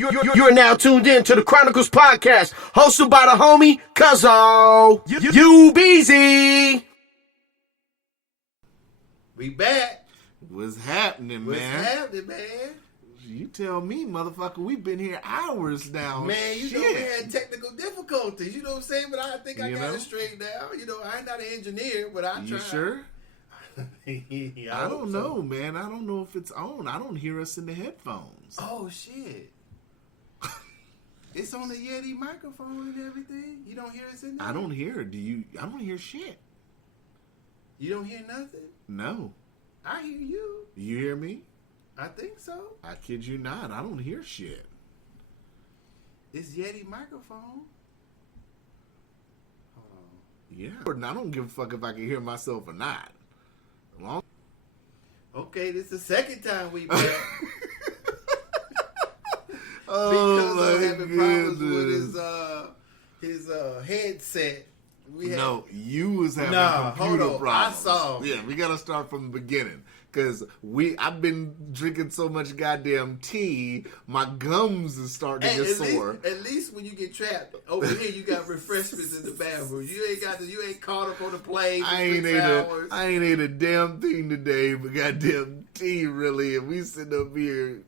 You're now tuned in to the Chronicles Podcast, hosted by the homie Cuzzo. You busy? We back. What's happening, What's man? happening, man? You tell me, motherfucker. We've been here hours now. Man, you Shit. know we had technical difficulties. You know what I'm saying? But I think I got know? it straight now. You know, I'm not an engineer, but I tried. You sure? I I don't know, man. I don't know if it's on. I don't hear us in the headphones. Oh, shit. It's on the Yeti microphone and everything. You don't hear us in there? I don't hear. Do you? I don't hear shit. You don't hear nothing? No. I hear you. You hear me? I think so. I kid you not. I don't hear shit. It's Yeti microphone. Hold on. Yeah. I don't give a fuck if I can hear myself or not. Long- Okay, this is the second time we back. Oh, because of my having problems goodness. with his headset. No, you was having Nah, computer hold on. problems. I saw. Yeah, we gotta start from the beginning. Cause I've been drinking so much goddamn tea, my gums is starting to get sore. At least when you get trapped over here, you got refreshments in the bathroom. You ain't caught up on the plane. I ain't ate a damn thing today, but goddamn tea really. And we sitting up here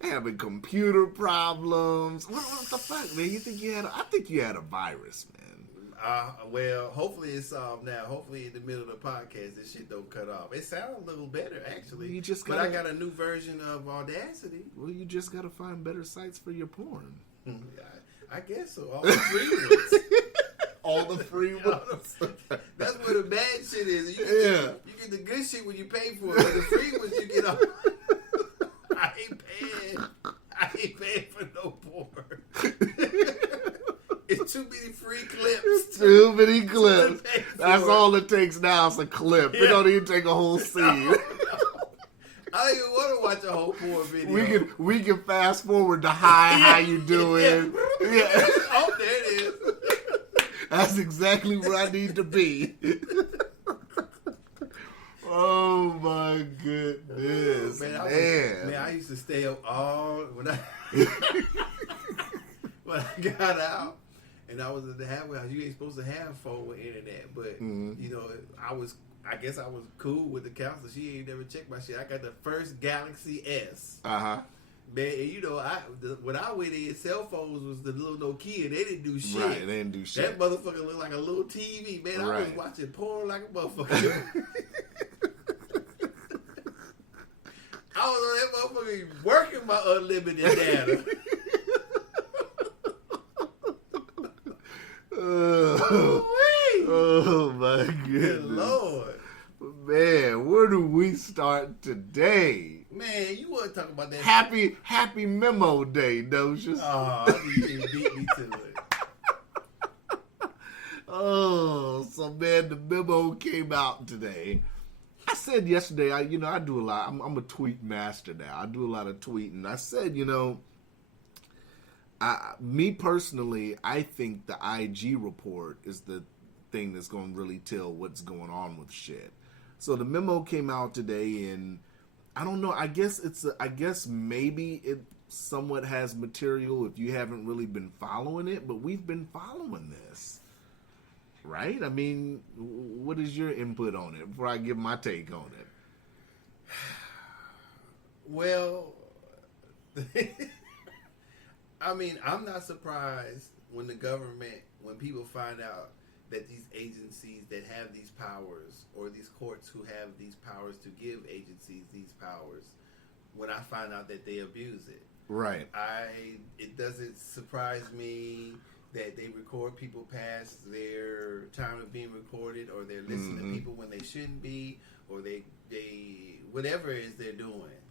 having computer problems. What the fuck, man? You think you had? I think you had a virus, man. Well, hopefully it's solved now. Hopefully in the middle of the podcast, this shit don't cut off. It sounds a little better, actually. But I got a new version of Audacity. Well, you just got to find better sites for your porn. I guess so. All the free ones. All the free ones. That's where the bad shit is. You get the good shit when you pay for it. But the free ones you get off. I ain't paying for no porn. It's too many free clips. Too many clips. That's all it takes now is a clip. It don't even take a whole scene. No. I don't even want to watch a whole porn video. We can fast forward to hi, how you doing? Yeah. Oh, there it is. That's exactly where I need to be. Oh my goodness, man! I used to stay up all when I got out. And I was at the halfway house. You ain't supposed to have phone with internet, but you know, I guess I was cool with the counselor. She ain't never checked my shit. I got the first Galaxy S. Man, and you know, when I went in, cell phones was the little Nokia. They didn't do shit. Right, they didn't do shit. That motherfucker looked like a little TV. Man, I was watching porn like a motherfucker. I was on that motherfucker working my unlimited data. Oh my goodness. Good Lord. Man, where do we start today? Man, you want to talk about that? Happy Memo Day, Docious. Oh, you beat me to it. Oh, so man, the memo came out today. I said yesterday, I do a lot. I'm a tweet master now. I do a lot of tweeting. I said, me personally, I think the IG report is the thing that's going to really tell what's going on with shit. So the memo came out today, and I don't know. I guess maybe it somewhat has material if you haven't really been following it, but we've been following this, right? I mean, what is your input on it before I give my take on it? Well, I mean, I'm not surprised when when people find out that these agencies that have these powers, or these courts who have these powers to give agencies these powers, when I find out that they abuse it. Right. It doesn't surprise me that they record people past their time of being recorded, or they're listening to people when they shouldn't be, or they whatever it is they're doing.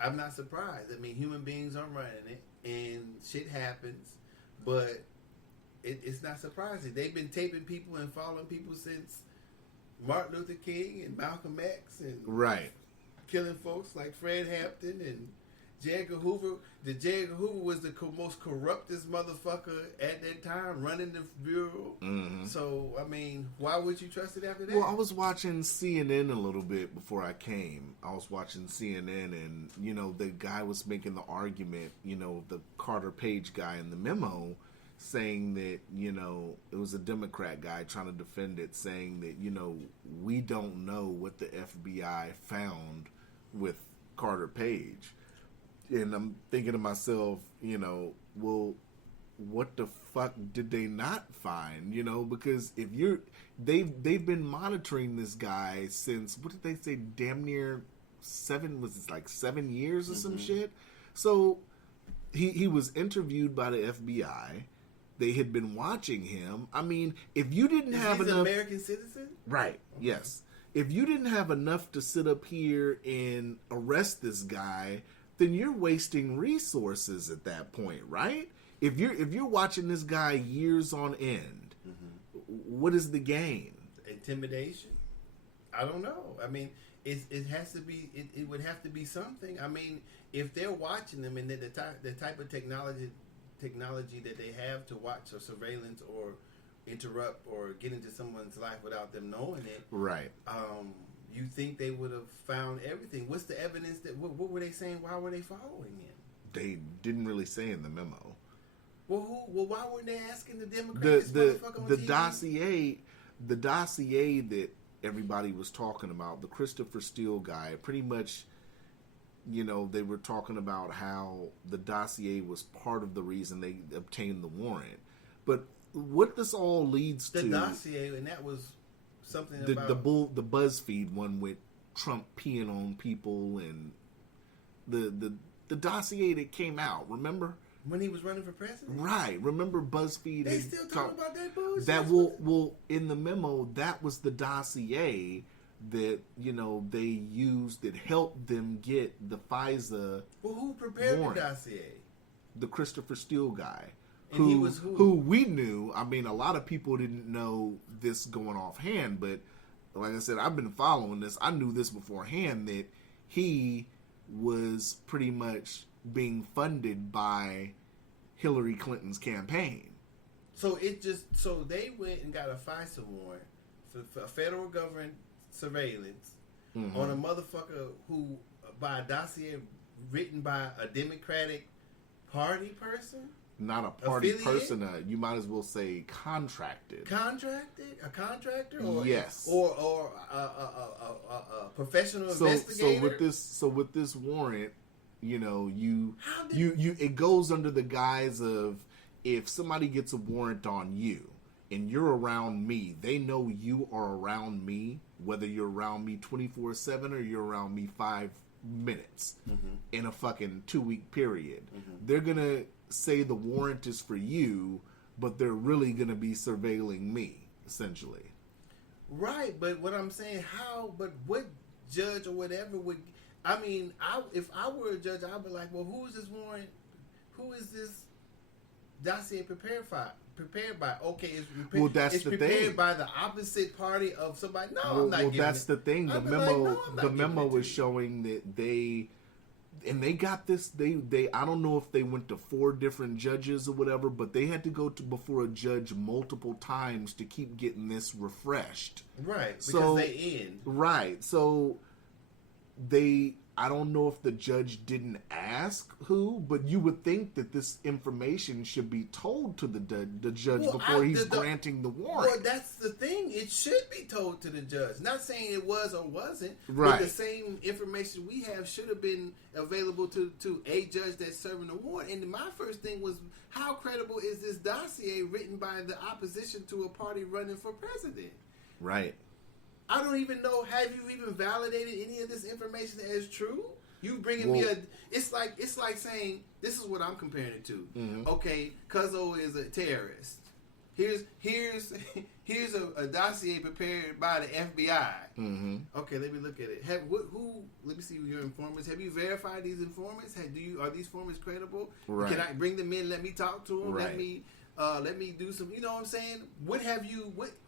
I'm not surprised. I mean, human beings are running it, and shit happens, but it's not surprising. They've been taping people and following people since Martin Luther King and Malcolm X, and right, killing folks like Fred Hampton and J. Edgar Hoover was the most corruptest motherfucker at that time, running the bureau. Mm-hmm. So, I mean, why would you trust it after that? Well, I was watching CNN a little bit before I came. I was watching CNN, and, you know, the guy was making the argument, you know, the Carter Page guy in the memo, saying that, you know, it was a Democrat guy trying to defend it, saying that, you know, we don't know what the FBI found with Carter Page. And I'm thinking to myself, you know, well, what the fuck did they not find? You know, because if they've been monitoring this guy since, what did they say, damn near 7 years or some shit? So he was interviewed by the FBI. They had been watching him. I mean, if you didn't have enough... He's an American citizen? Right, okay. Yes. If you didn't have enough to sit up here and arrest this guy, then you're wasting resources at that point, right? If you're watching this guy years on end, what is the gain? Intimidation? I don't know. I mean, it has to be. It would have to be something. I mean, if they're watching them and the type of technology that they have to watch or surveillance or interrupt or get into someone's life without them knowing it, right? You think they would have found everything? What's the evidence that? What were they saying? Why were they following him? They didn't really say in the memo. Well, why weren't they asking the Democrats? The dossier that everybody was talking about, the Christopher Steele guy, pretty much, you know, they were talking about how the dossier was part of the reason they obtained the warrant. But what this all leads to... The dossier, and that was something about... The BuzzFeed one with Trump peeing on people and the dossier that came out, remember? When he was running for president? Right. Remember BuzzFeed... They still talking about that bullshit? That will in the memo, that was the dossier that, you know, they used that helped them get the FISA Well, who prepared warrant. The dossier? The Christopher Steele guy. And he was who? Who we knew. I mean, a lot of people didn't know this going offhand, but like I said, I've been following this. I knew this beforehand, that he was pretty much being funded by Hillary Clinton's campaign. So they went and got a FISA warrant for federal government surveillance on a motherfucker who, by a dossier written by a Democratic Party person? Not a party Affiliate? person, you might as well say contracted. Contracted? A contractor? Or, yes. Or a professional investigator? So with this warrant, you know, it goes under the guise of, if somebody gets a warrant on you and you're around me, they know you are around me, whether you're around me 24/7 or you're around me 5 minutes in a fucking 2-week period. They're gonna say the warrant is for you, but they're really gonna be surveilling me, essentially. Right, but what I'm saying, but what judge or whatever would... I mean, if I were a judge, I'd be like, well, who is this warrant? Who is this dossier prepared by? Okay, it's prepared by the opposite party of somebody. No, I'm not giving that's it. the thing. The memo is showing that they got this. They I don't know if they went to 4 different judges or whatever, but they had to go to before a judge multiple times to keep getting this refreshed. Right, because they end. Right, so I don't know if the judge didn't ask who, but you would think that this information should be told to the judge before he's granting the warrant. Well, that's the thing. It should be told to the judge. Not saying it was or wasn't, right. But the same information we have should have been available to a judge that's serving the warrant. And my first thing was, how credible is this dossier written by the opposition to a party running for president? Right. I don't even know. Have you even validated any of this information as true? You bringing me a? It's like saying, this is what I'm comparing it to. Okay, Cuzzo is a terrorist. Here's a dossier prepared by the FBI. Okay, let me look at it. Let me see your informants. Have you verified these informants? Are these informants credible? Right. Can I bring them in? Let me talk to them. Right. Let me do some. You know what I'm saying? What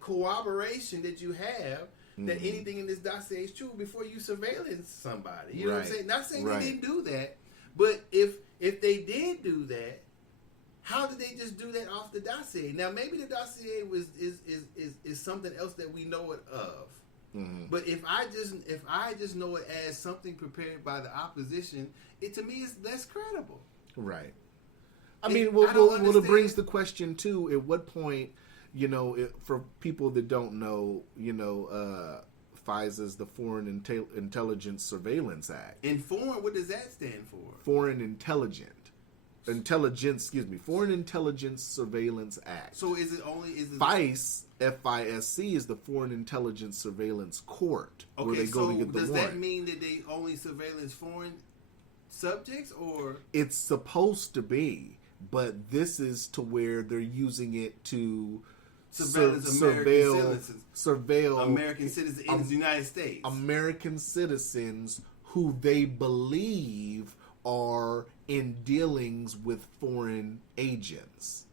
corroboration did you have that anything in this dossier is true before you surveillance somebody? You know what I'm saying? Not saying they didn't do that, But if they did do that, how did they just do that off the dossier? Now maybe the dossier is something else that we know it of. Mm-hmm. But if I just know it as something prepared by the opposition, to me is less credible. Right. I mean, well, it brings the question too. At what point, for people that don't know, FISA is the Foreign Intelligence Surveillance Act. And foreign, what does that stand for? Foreign Intelligence, Foreign Intelligence Surveillance Act. So is it FISA, FISC is the Foreign Intelligence Surveillance Court, where they go to get the warrant. Does that mean that they only surveillance foreign subjects, or it's supposed to be, but this is to where they're using it to surveil American citizens in the United States. American citizens who they believe are in dealings with foreign agents.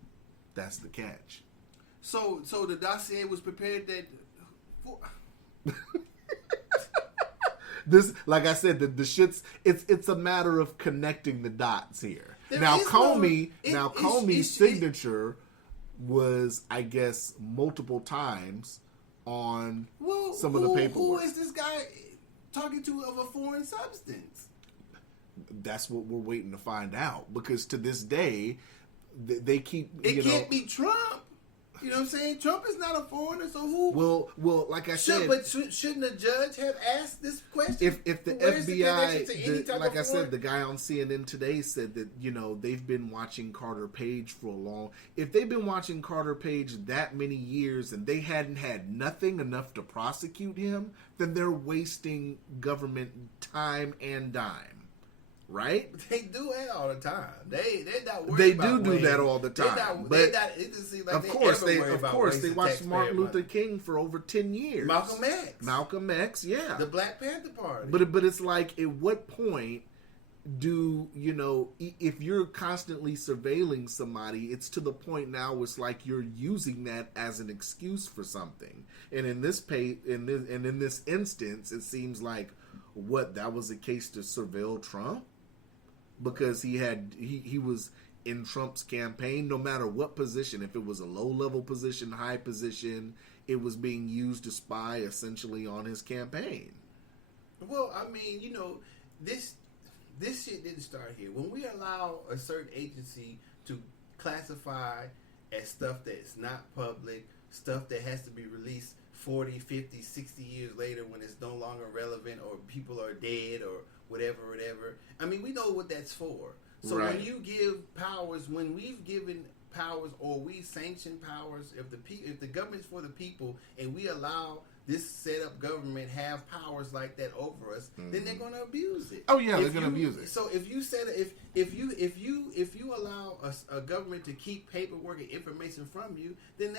That's the catch. So the dossier was prepared that. This, like I said, the shit's it's a matter of connecting the dots here. Comey's signature was, I guess, multiple times on some of the paperwork. Who is this guy talking to of a foreign substance? That's what we're waiting to find out, because to this day, they keep. It can't be Trump. You know what I'm saying? Trump is not a foreigner, so who? Well, like I said, shouldn't a judge have asked this question? If the FBI, like I said, the guy on CNN today said that they've been watching Carter Page for a long. If they've been watching Carter Page that many years and they hadn't had nothing enough to prosecute him, then they're wasting government time and dime. Right? They do that all the time. They're not worried They about do that all the time. It just seems like of course, they watched Martin Luther King for over 10 years. Malcolm X, yeah. The Black Panther Party. But it's like, at what point do, if you're constantly surveilling somebody, it's to the point now it's like you're using that as an excuse for something. And in this instance, it seems like that was a case to surveil Trump? Because he was in Trump's campaign, no matter what position, if it was a low-level position, high position, it was being used to spy essentially on his campaign. Well, I mean, this shit didn't start here. When we allow a certain agency to classify as stuff that's not public, stuff that has to be released 40, 50, 60 years later when it's no longer relevant or people are dead or whatever. I mean, we know what that's for. So right. When you give powers, when we've given powers or we sanction powers, if the government's for the people and we allow this set up government have powers like that over us, then they're going to abuse it. Oh yeah, they're going to abuse it. So if you said if you allow a government to keep paperwork and information from you, then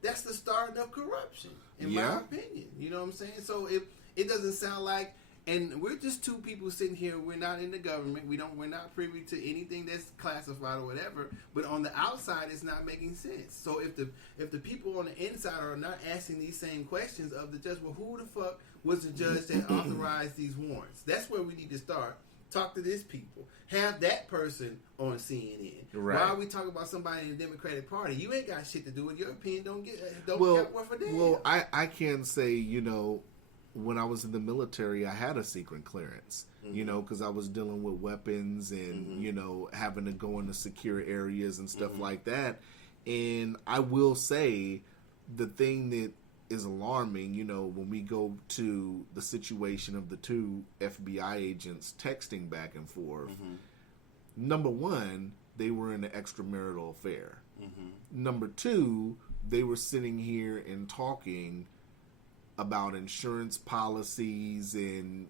that's the start of corruption, in my opinion. You know what I'm saying? So it doesn't sound like, and we're just two people sitting here. We're not in the government. We're not privy to anything that's classified or whatever. But on the outside, it's not making sense. So if the people on the inside are not asking these same questions of the judge, well, who the fuck was the judge that authorized these warrants? That's where we need to start. Talk to these people. Have that person on CNN. Right. Why are we talking about somebody in the Democratic Party? You ain't got shit to do with your opinion. Don't get worth a damn. Well, I can say, when I was in the military, I had a secret clearance, because I was dealing with weapons and, having to go into secure areas and stuff like that. And I will say the thing that is alarming, when we go to the situation of the two FBI agents texting back and forth, number one, they were in an extramarital affair. Number two, they were sitting here and talking about insurance policies and,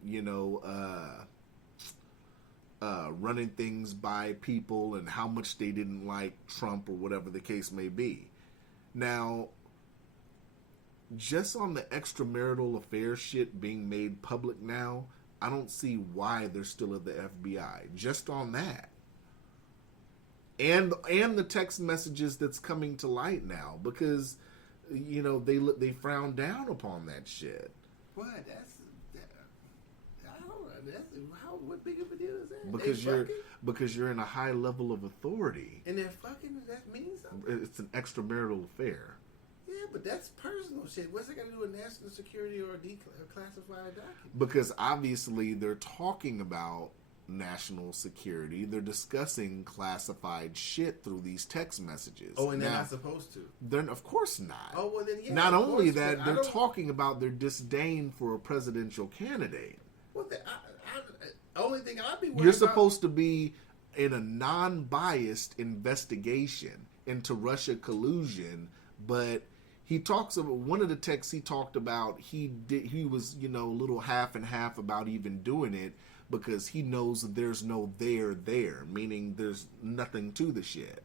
running things by people and how much they didn't like Trump or whatever the case may be. Now, just on the extramarital affair shit being made public now, I don't see why they're still at the FBI. Just on that. And the text messages that's coming to light now, because they frown down upon that shit. What? I don't know. What big of a deal is that? Because you're in a high level of authority. And they're fucking. Does that mean something? It's an extramarital affair. Yeah, but that's personal shit. What's it got to do with national security or classified document? Because obviously they're talking about national security. They're discussing classified shit through these text messages. Oh, and they're not supposed to. Then of course not. Oh, well then yeah. Not only that, they're talking about their disdain for a presidential candidate. Well, only thing I'd be worried You're supposed to be in a non-biased investigation into Russia collusion, but he talks about one of the texts he talked about. He was a little half and half about even doing it because he knows that there's no there, meaning there's nothing to the shit.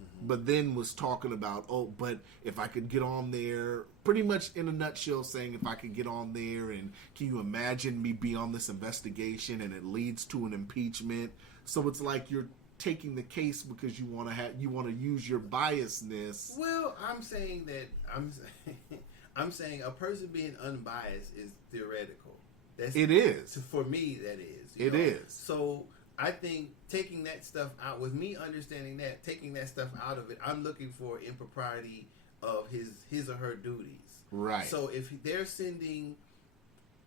Mm-hmm. But then was talking about, but if I could get on there, pretty much in a nutshell saying if I could get on there and can you imagine me be on this investigation and it leads to an impeachment? So it's like you're taking the case because you want to use your biasness. Well, I'm saying a person being unbiased is theoretical. It is. For me, that is. It is. So I think taking that stuff out, with me understanding that, taking that stuff out of it, I'm looking for impropriety of his or her duties. Right. So if they're sending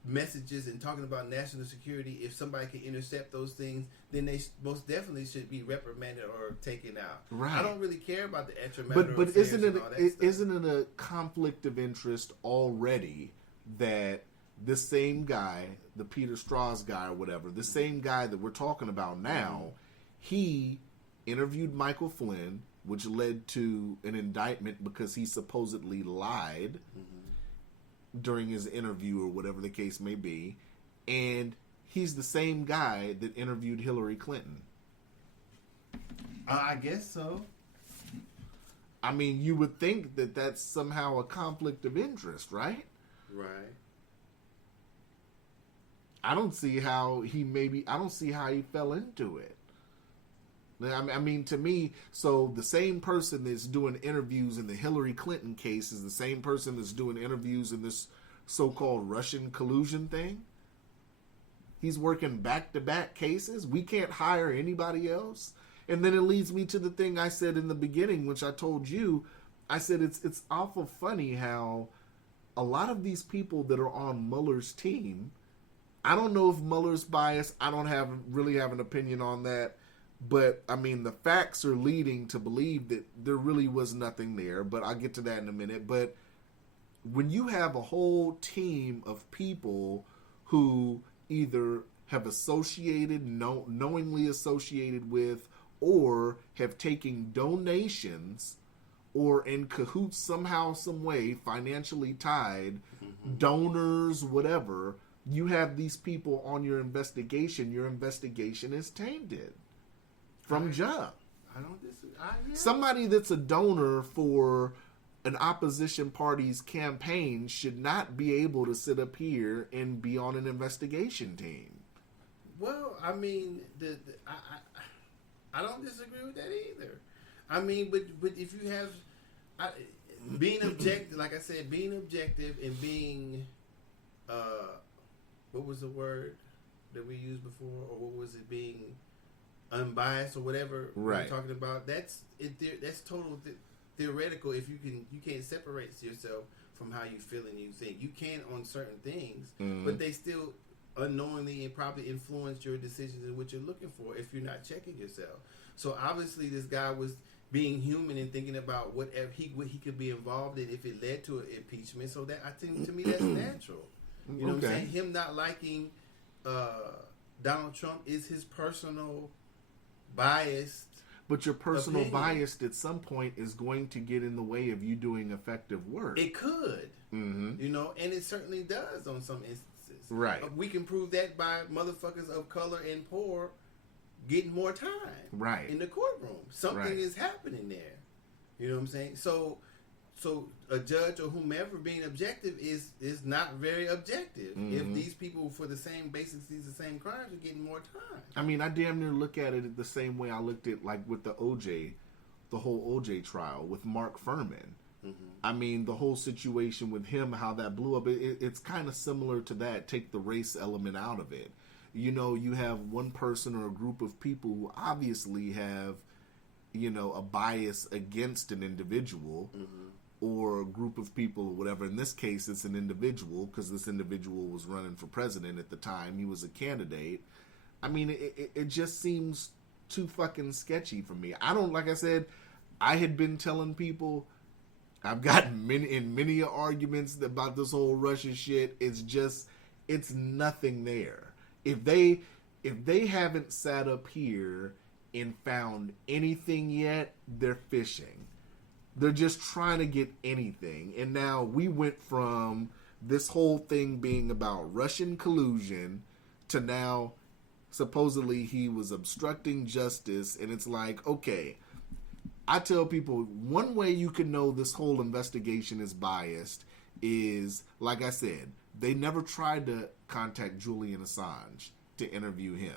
messages and talking about national security, if somebody can intercept those things, then they most definitely should be reprimanded or taken out. Right. I don't really care about the extramarital but affairs and all that stuff. Isn't it a conflict of interest already that this same guy, the Peter Strauss guy or whatever, the same guy that we're talking about now, he interviewed Michael Flynn, which led to an indictment because he supposedly lied during his interview or whatever the case may be, and he's the same guy that interviewed Hillary Clinton. I guess so. I mean, you would think that that's somehow a conflict of interest, right? Right. I don't see how he fell into it. I mean, to me, so the same person that's doing interviews in the Hillary Clinton case is the same person that's doing interviews in this so-called Russian collusion thing. He's working back-to-back cases. We can't hire anybody else. And then it leads me to the thing I said in the beginning, which I told you. I said it's awful funny how a lot of these people that are on Mueller's team, I don't know if Mueller's biased. I don't really have an opinion on that. But, I mean, the facts are leading to believe that there really was nothing there. But I'll get to that in a minute. But when you have a whole team of people who either have knowingly associated with, or have taken donations, or in cahoots somehow, some way, financially tied, donors, whatever, you have these people on your investigation is tainted. From jump. I don't disagree. Somebody that's a donor for an opposition party's campaign should not be able to sit up here and be on an investigation team. Well, I mean, I don't disagree with that either. I mean, but if you have being objective, like I said, being objective and being what was the word that we used before, or what was it, being unbiased or whatever we're talking about, that's total theoretical. If you can't separate yourself from how you feel and you think. You can on certain things, but they still unknowingly and probably influence your decisions and what you're looking for if you're not checking yourself. So obviously this guy was being human and thinking about what he could be involved in if it led to an impeachment. So that, I think, to me, that's natural. You know what I'm saying? Him not liking Donald Trump is his personal bias. But your personal bias at some point is going to get in the way of you doing effective work. It could. And it certainly does on some instances. Right. We can prove that by motherfuckers of color and poor getting more time. Right. In the courtroom. Something is happening there. You know what I'm saying? So a judge or whomever being objective is not very objective if these people for the same basics, the same crimes, are getting more time. I mean, I damn near look at it the same way I looked at, like, with the whole OJ trial with Mark Furman. I mean, the whole situation with him, how that blew up, it's kind of similar to that. Take the race element out of it. you have one person or a group of people who obviously have, a bias against an individual or a group of people or whatever. In this case, it's an individual because this individual was running for president at the time. He was a candidate. I mean, it just seems too fucking sketchy for me. Like I said, I had been telling people, I've gotten many arguments about this whole Russia shit. It's nothing there. If they haven't sat up here and found anything yet, they're fishing. They're just trying to get anything. And now we went from this whole thing being about Russian collusion to now supposedly he was obstructing justice. And it's like, okay, I tell people one way you can know this whole investigation is biased is, like I said, they never tried to contact Julian Assange to interview him.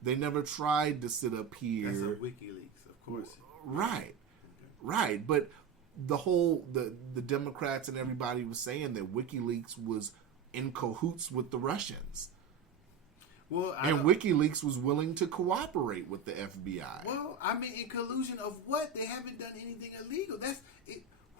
They never tried to sit up here. That's a WikiLeaks, of course. Right. Right. But the Democrats and everybody was saying that WikiLeaks was in cahoots with the Russians. Well, and WikiLeaks was willing to cooperate with the FBI. Well, I mean, in collusion of what? They haven't done anything illegal.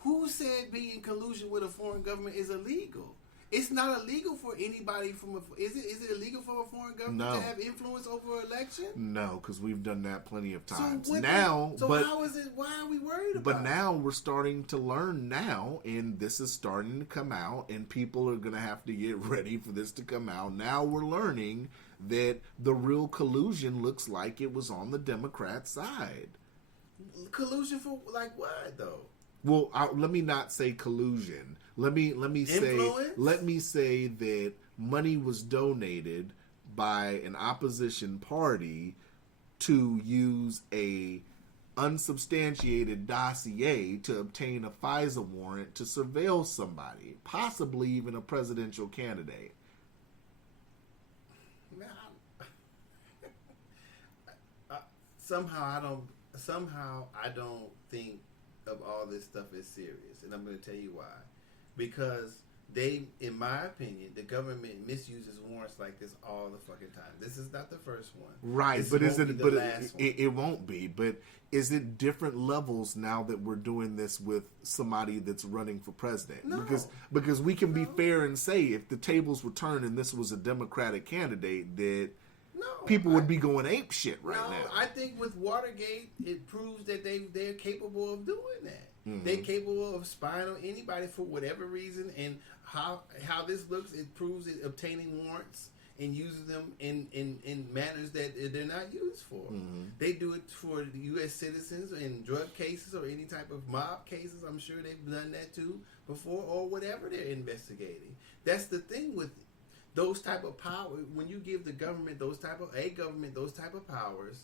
Who said being in collusion with a foreign government is illegal? It's not illegal for anybody is it illegal for a foreign government to have influence over an election? No, because we've done that plenty of times. So how is it? Why are we worried about it? But now we're starting to learn now, and this is starting to come out, and people are going to have to get ready for this to come out. Now we're learning that the real collusion looks like it was on the Democrat side. Collusion for like what though? Well, let me not say collusion. Let me say that money was donated by an opposition party to use a unsubstantiated dossier to obtain a FISA warrant to surveil somebody, possibly even a presidential candidate. Somehow I don't think of all this stuff as serious, and I'm going to tell you why. Because in my opinion, the government misuses warrants like this all the fucking time. This is not the first one, right? But it won't be. But is it different levels now that we're doing this with somebody that's running for president? No, because we can be fair and say if the tables were turned and this was a Democratic candidate, that people would be going ape shit right now. I think with Watergate, it proves that they're capable of doing that. Mm-hmm. They're capable of spying on anybody for whatever reason, and how this looks, it proves it obtaining warrants and using them in manners that they're not used for. Mm-hmm. They do it for the U.S. citizens in drug cases or any type of mob cases. I'm sure they've done that too before, or whatever they're investigating. That's the thing with those type of power. When you give the government those type of powers,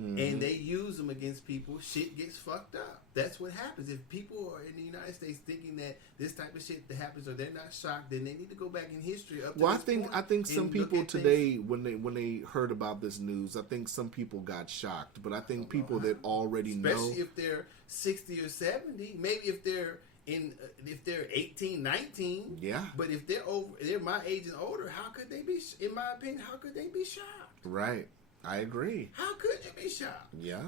mm-hmm. and they use them against people, shit gets fucked up. That's what happens. If people are in the United States thinking that this type of shit that happens, or they're not shocked, then they need to go back in history. I think some people today, when they heard about this news, I think some people got shocked. But I think people that already know, especially if they're 60 or 70, maybe if they're 18, 19, yeah. But if they're my age and older, how could they be? In my opinion, how could they be shocked? Right. I agree. How could you be shocked? Yeah.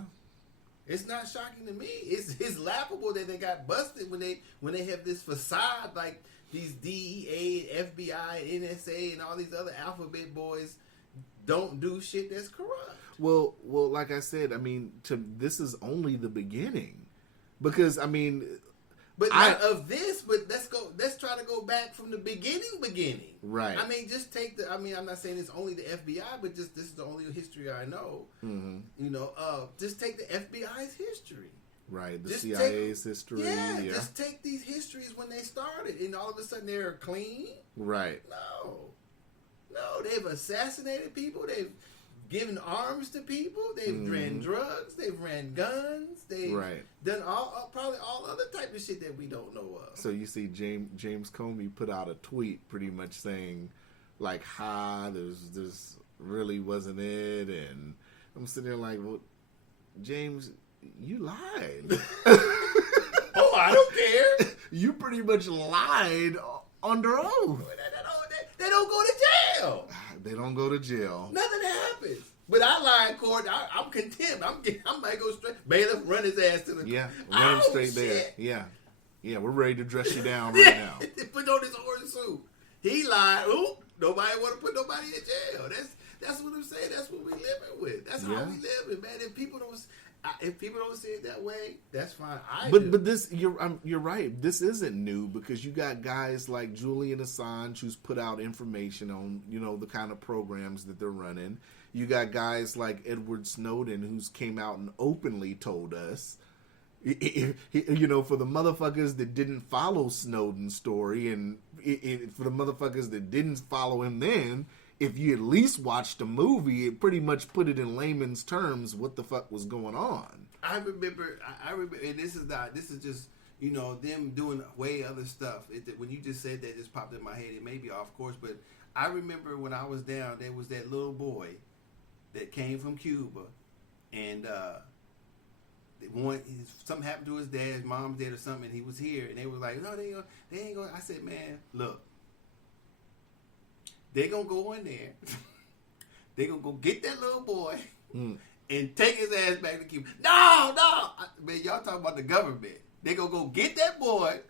It's not shocking to me. It's laughable that they got busted when they have this facade like these DEA, FBI, NSA, and all these other alphabet boys don't do shit that's corrupt. Well, like I said, I mean, this is only the beginning, because I mean. But not of this, but let's try to go back from the beginning. Right. I mean, just take I'm not saying it's only the FBI, but just this is the only history I know. Mm-hmm. Just take the FBI's history. Right. The CIA's history. Yeah. Just take these histories when they started, and all of a sudden they're clean. Right. No, they've assassinated people. They've given arms to people. They've ran drugs. They've ran guns. They've done probably all other type of shit that we don't know of. So you see, James Comey put out a tweet pretty much saying, like, there's really wasn't it, and I'm sitting there like, well, James, you lied. Oh, I don't care. You pretty much lied under oath. They don't go to jail. They don't go to jail. Nothing happens. But I lie in court. I'm contempt. I might go straight. Bailiff, run his ass to the. Run him straight there. Yeah, we're ready to dress you down right now. Put on his orange suit. He lied. Oop, nobody want to put nobody in jail. That's what I'm saying. That's what we living with. That's how we living, man. If people don't see it that way, that's fine. But this, you're right. This isn't new because you got guys like Julian Assange who's put out information on the kind of programs that they're running. You got guys like Edward Snowden who's came out and openly told us, for the motherfuckers that didn't follow Snowden's story and for the motherfuckers that didn't follow him then, if you at least watched the movie, it pretty much put it in layman's terms what the fuck was going on. I remember, and this is just, them doing way other stuff. When you just said that, it just popped in my head. It may be off course, but I remember when I was down, there was that little boy that came from Cuba, and something happened to his dad, his mom's dead or something, and he was here, and they were like, no, they ain't going. I said, man, look. They gonna go in there. They gonna go get that little boy and take his ass back to Cuba. No, man, y'all talking about the government. They gonna go get that boy,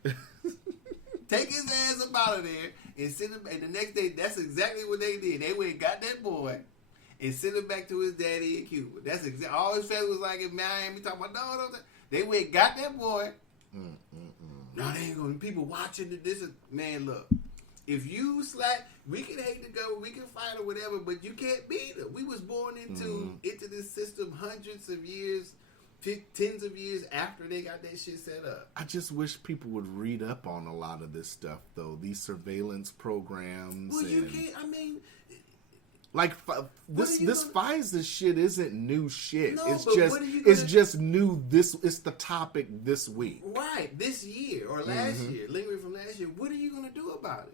take his ass up out of there, and send him. And the next day, that's exactly what they did. They went and got that boy and sent him back to his daddy in Cuba. That's exactly all his family was like in Miami. Talking about no. They went and got that boy. No, they ain't gonna. People watching this. Man, look. If you slack, we can hate the government, we can fight or whatever, but you can't beat them. We was born into this system hundreds of years, tens of years after they got that shit set up. I just wish people would read up on a lot of this stuff, though. These surveillance programs. Well, you can't. I mean, like this FISA shit isn't new shit. No, it's just new. It's the topic this week. Right, this year or last year, lingering from last year. What are you gonna do about it?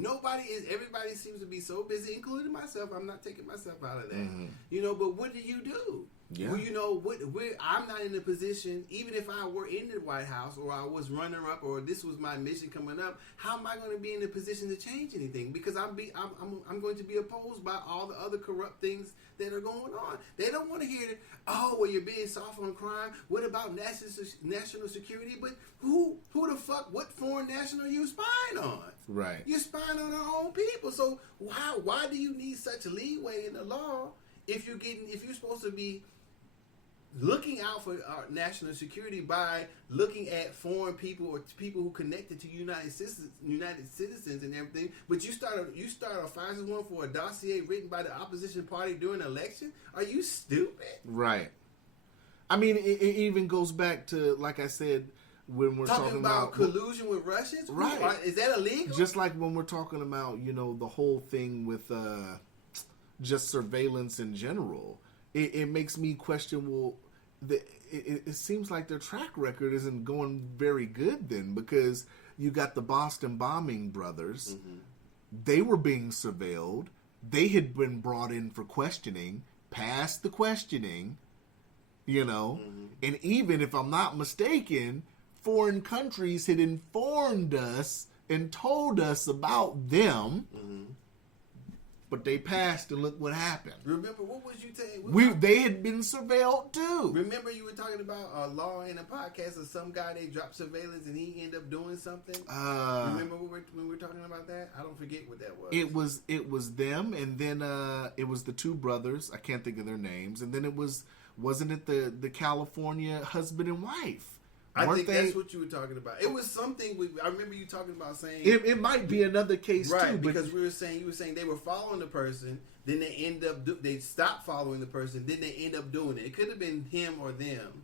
Everybody seems to be so busy, including myself. I'm not taking myself out of that. But what do you do? Yeah. Well, I'm not in a position, even if I were in the White House or I was runner up or this was my mission coming up, how am I going to be in a position to change anything? Because I'm going to be opposed by all the other corrupt things that are going on. They don't want to hear that, you're being soft on crime. What about national security? But who the fuck, what foreign national are you spying on? Right. You're spying on our own people. So why do you need such leeway in the law if you're supposed to be looking out for our national security by looking at foreign people or people who connected to United citizens and everything, but you start a FISA warrant for a dossier written by the opposition party during an election? Are you stupid? Right. I mean, it even goes back to, like I said, when we're talking about collusion with Russians. Right. Is that illegal? Just like when we're talking about, the whole thing with just surveillance in general. It makes me question, it seems like their track record isn't going very good then, because you got the Boston bombing brothers. They were being surveilled. They had been brought in for questioning, passed the questioning, and even if I'm not mistaken, foreign countries had informed us and told us about them. But they passed, and look what happened. Remember, what was you saying? They had been surveilled too. Remember, you were talking about a law in a podcast of some guy they dropped surveillance and he ended up doing something. Remember when we were talking about that? I don't forget what that was. It was them, and then it was the two brothers. I can't think of their names. And then wasn't it the California husband and wife? I think that's what you were talking about. It was something. I remember you talking about saying it might be another case right, too. Because you were saying they were following the person, then they stopped following the person, then they end up doing it. It could have been him or them,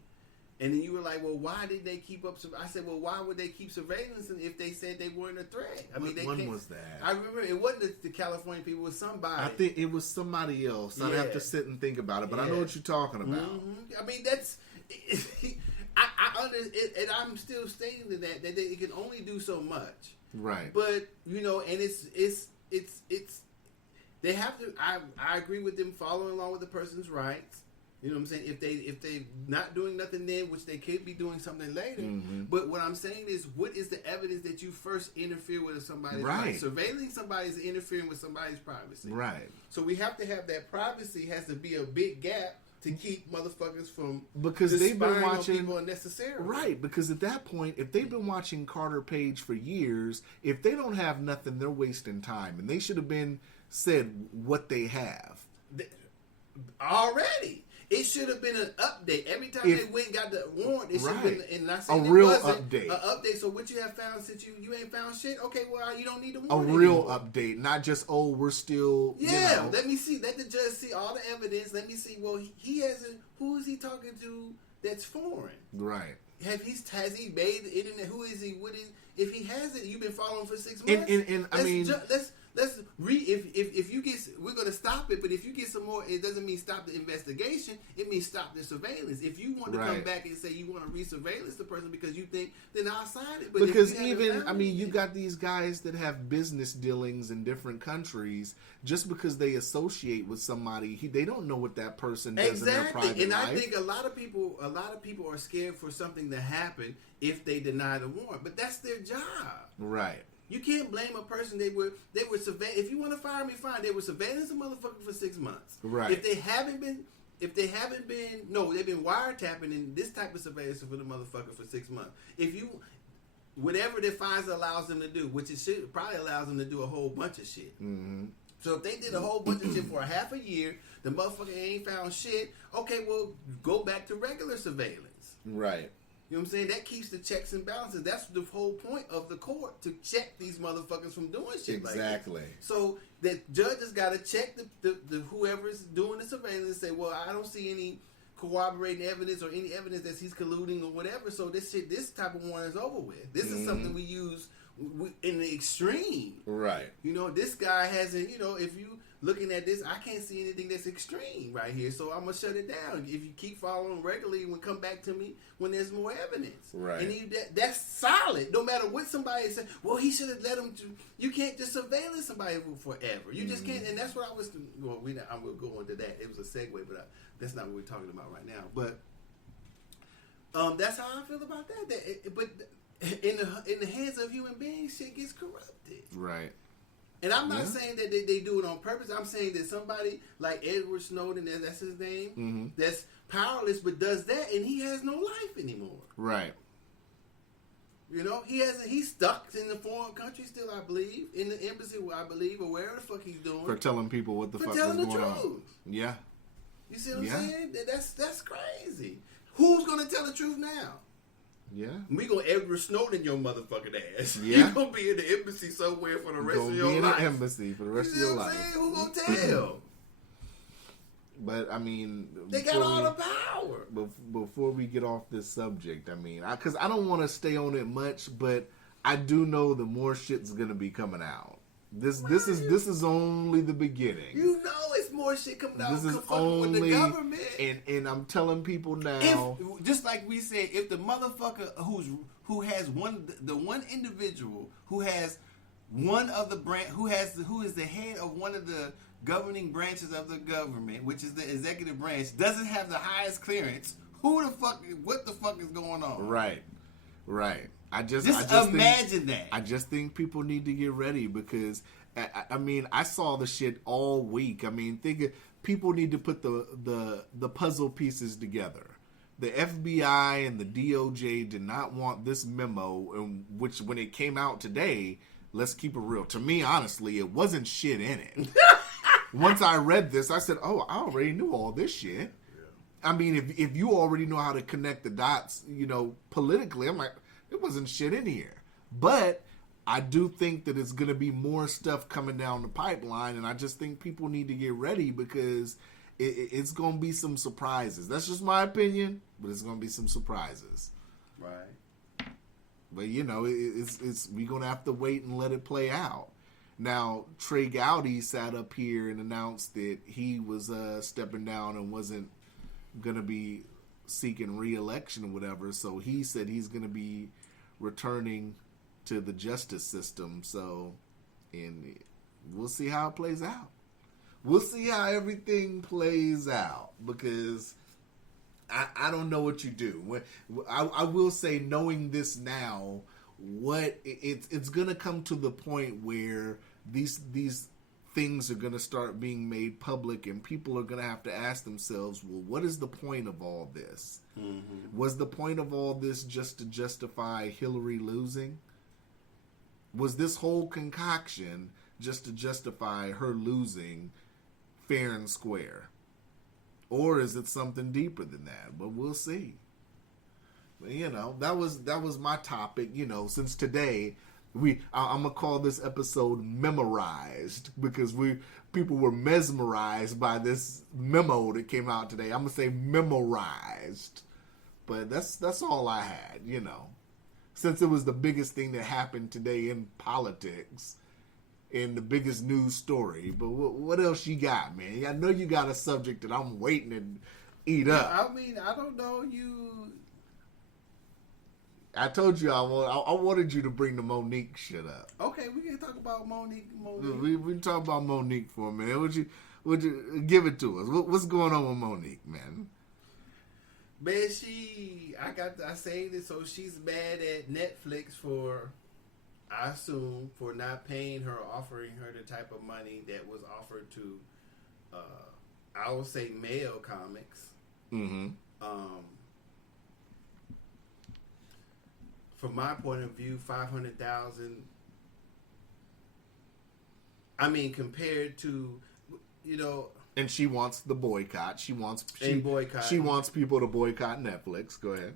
and then you were like, "Well, why did they keep up?" I said, "Well, why would they keep surveillance if they said they weren't a threat?" I mean, when was that? I remember it wasn't the California people; it was somebody. I think it was somebody else. I'd have to sit and think about it, but I know what you're talking about. I mean, that's. I understand, and I'm still stating that they can only do so much, right? But and it's they have to. I agree with them following along with the person's rights, You know what I'm saying? If they not doing nothing then, which they could be doing something later. Mm-hmm. But what I'm saying is, what is the evidence that you first interfere with somebody's privacy? Surveilling somebody is interfering with somebody's privacy. Right. So we have to have that privacy has to be a big gap to keep motherfuckers from because they've been watching people unnecessarily. Right, because at that point, if they've been watching Carter Page for years, if they don't have nothing, they're wasting time, and they should have been said what they have already. It should have been an update. Every time they went and got the warrant, it should have been and I said a real update. An update. So what you have found since you ain't found shit? Okay, well you don't need the a warrant. Real anymore. Update, not just we're still. Yeah, you know. let me see. Let the judge see all the evidence. Let me see. Well, he hasn't. Who is he talking to? That's foreign. Right. Has he made the internet? Who is he? What is? If he hasn't, you've been following for 6 months. And I mean, let's if you get, we're gonna stop it. But if you get some more, it doesn't mean stop the investigation. It means stop the surveillance. If you want to come back and say you want to re-surveillance the person because you think, then I'll sign it. But because you got these guys that have business dealings in different countries. Just because they associate with somebody, they don't know what that person does in their private life. I think a lot of people are scared for something to happen if they deny the warrant. But that's their job. Right. You can't blame a person. They were surveilling. If you want to fire me, fine. They were surveilling a motherfucker for 6 months. Right. If they've been wiretapping in this type of surveillance for the motherfucker for 6 months. Whatever the FISA allows them to do, which it should probably allows them to do a whole bunch of shit. Mm-hmm. So if they did a whole bunch of shit for a half a year, the motherfucker ain't found shit. Okay, well, go back to regular surveillance. Right. You know what I'm saying? That keeps the checks and balances. That's the whole point of the court, to check these motherfuckers from doing shit like that. Exactly. So the judges got to check the whoever's doing the surveillance and say, well, I don't see any corroborating evidence or any evidence that he's colluding or whatever. So this type of warrant is over with. This is something we use in the extreme. Right. You know, this guy hasn't, if you looking at this, I can't see anything that's extreme right here, so I'm going to shut it down. If you keep following regularly, and come back to me when there's more evidence. Right. And that's solid. No matter what somebody said, well, he should have let him do. You can't just surveil somebody forever. You just can't, and that's what I was, well, I'm going to go into that. It was a segue, but that's not what we're talking about right now. But that's how I feel about that. But in the hands of human beings, shit gets corrupted. Right. And I'm not saying that they do it on purpose. I'm saying that somebody like Edward Snowden, that's his name, that's powerless but does that, and he has no life anymore. Right. He's stuck in the foreign country still, I believe, in the embassy, I believe, or wherever the fuck he's doing. For telling people what the fuck is going on. Yeah. You see what I'm saying? That's crazy. Who's going to tell the truth now? Yeah. We gonna Edward Snowden your motherfucking ass. Yeah. You gonna be in the embassy somewhere for the rest of your life. Be in the embassy for the rest of your life. Who gonna tell? But I mean, they got all the power. Before we get off this subject, I mean, because I don't want to stay on it much, but I do know the more shit's gonna be coming out. This is only the beginning. You know, it's more shit coming out. This is only with the government, and I'm telling people now. Just like we said, if the motherfucker who has the one individual who has one of the branch who is the head of one of the governing branches of the government, which is the executive branch, doesn't have the highest clearance, what the fuck is going on? Right. I just imagine that. I just think people need to get ready because, I mean, I saw the shit all week. I mean, people need to put the puzzle pieces together. The FBI and the DOJ did not want this memo, which when it came out today, let's keep it real. To me, honestly, it wasn't shit in it. Once I read this, I said, oh, I already knew all this shit. Yeah. I mean, if you already know how to connect the dots, politically, I'm like, it wasn't shit in here. But I do think that it's going to be more stuff coming down the pipeline, and I just think people need to get ready because it's going to be some surprises. That's just my opinion, but it's going to be some surprises. Right. But, it's we're going to have to wait and let it play out. Now, Trey Gowdy sat up here and announced that he was stepping down and wasn't going to be seeking re-election or whatever, so he said he's going to be returning to the justice system. So, and we'll see how it plays out. We'll see how everything plays out because I don't know what you do. I will say, knowing this now, it's gonna come to the point where these things are gonna start being made public, and people are gonna have to ask themselves, well, what is the point of all this? Mm-hmm. Was the point of all this just to justify Hillary losing? Was this whole concoction just to justify her losing fair and square? Or is it something deeper than that? But we'll see. You know, that was my topic. You know, since today I'm gonna call this episode memorized, because people were mesmerized by this memo that came out today. I'm gonna say memorized, but that's all I had. You know, since it was the biggest thing that happened today in politics. In the biggest news story. But what else you got, man? I know you got a subject that I'm waiting to eat up. I mean, I don't know you. I told you I wanted you to bring the Monique shit up. Okay, we can talk about Monique. We can talk about Monique for a minute. Would you give it to us? What's going on with Monique, man? Man, I saved it, so she's mad at Netflix for, I assume, for not paying her or offering her the type of money that was offered to, I would say, male comics. Mm-hmm. From my point of view, 500,000. I mean, compared to, you know. And she wants the boycott. She wants boycott. She wants people to boycott Netflix. Go ahead.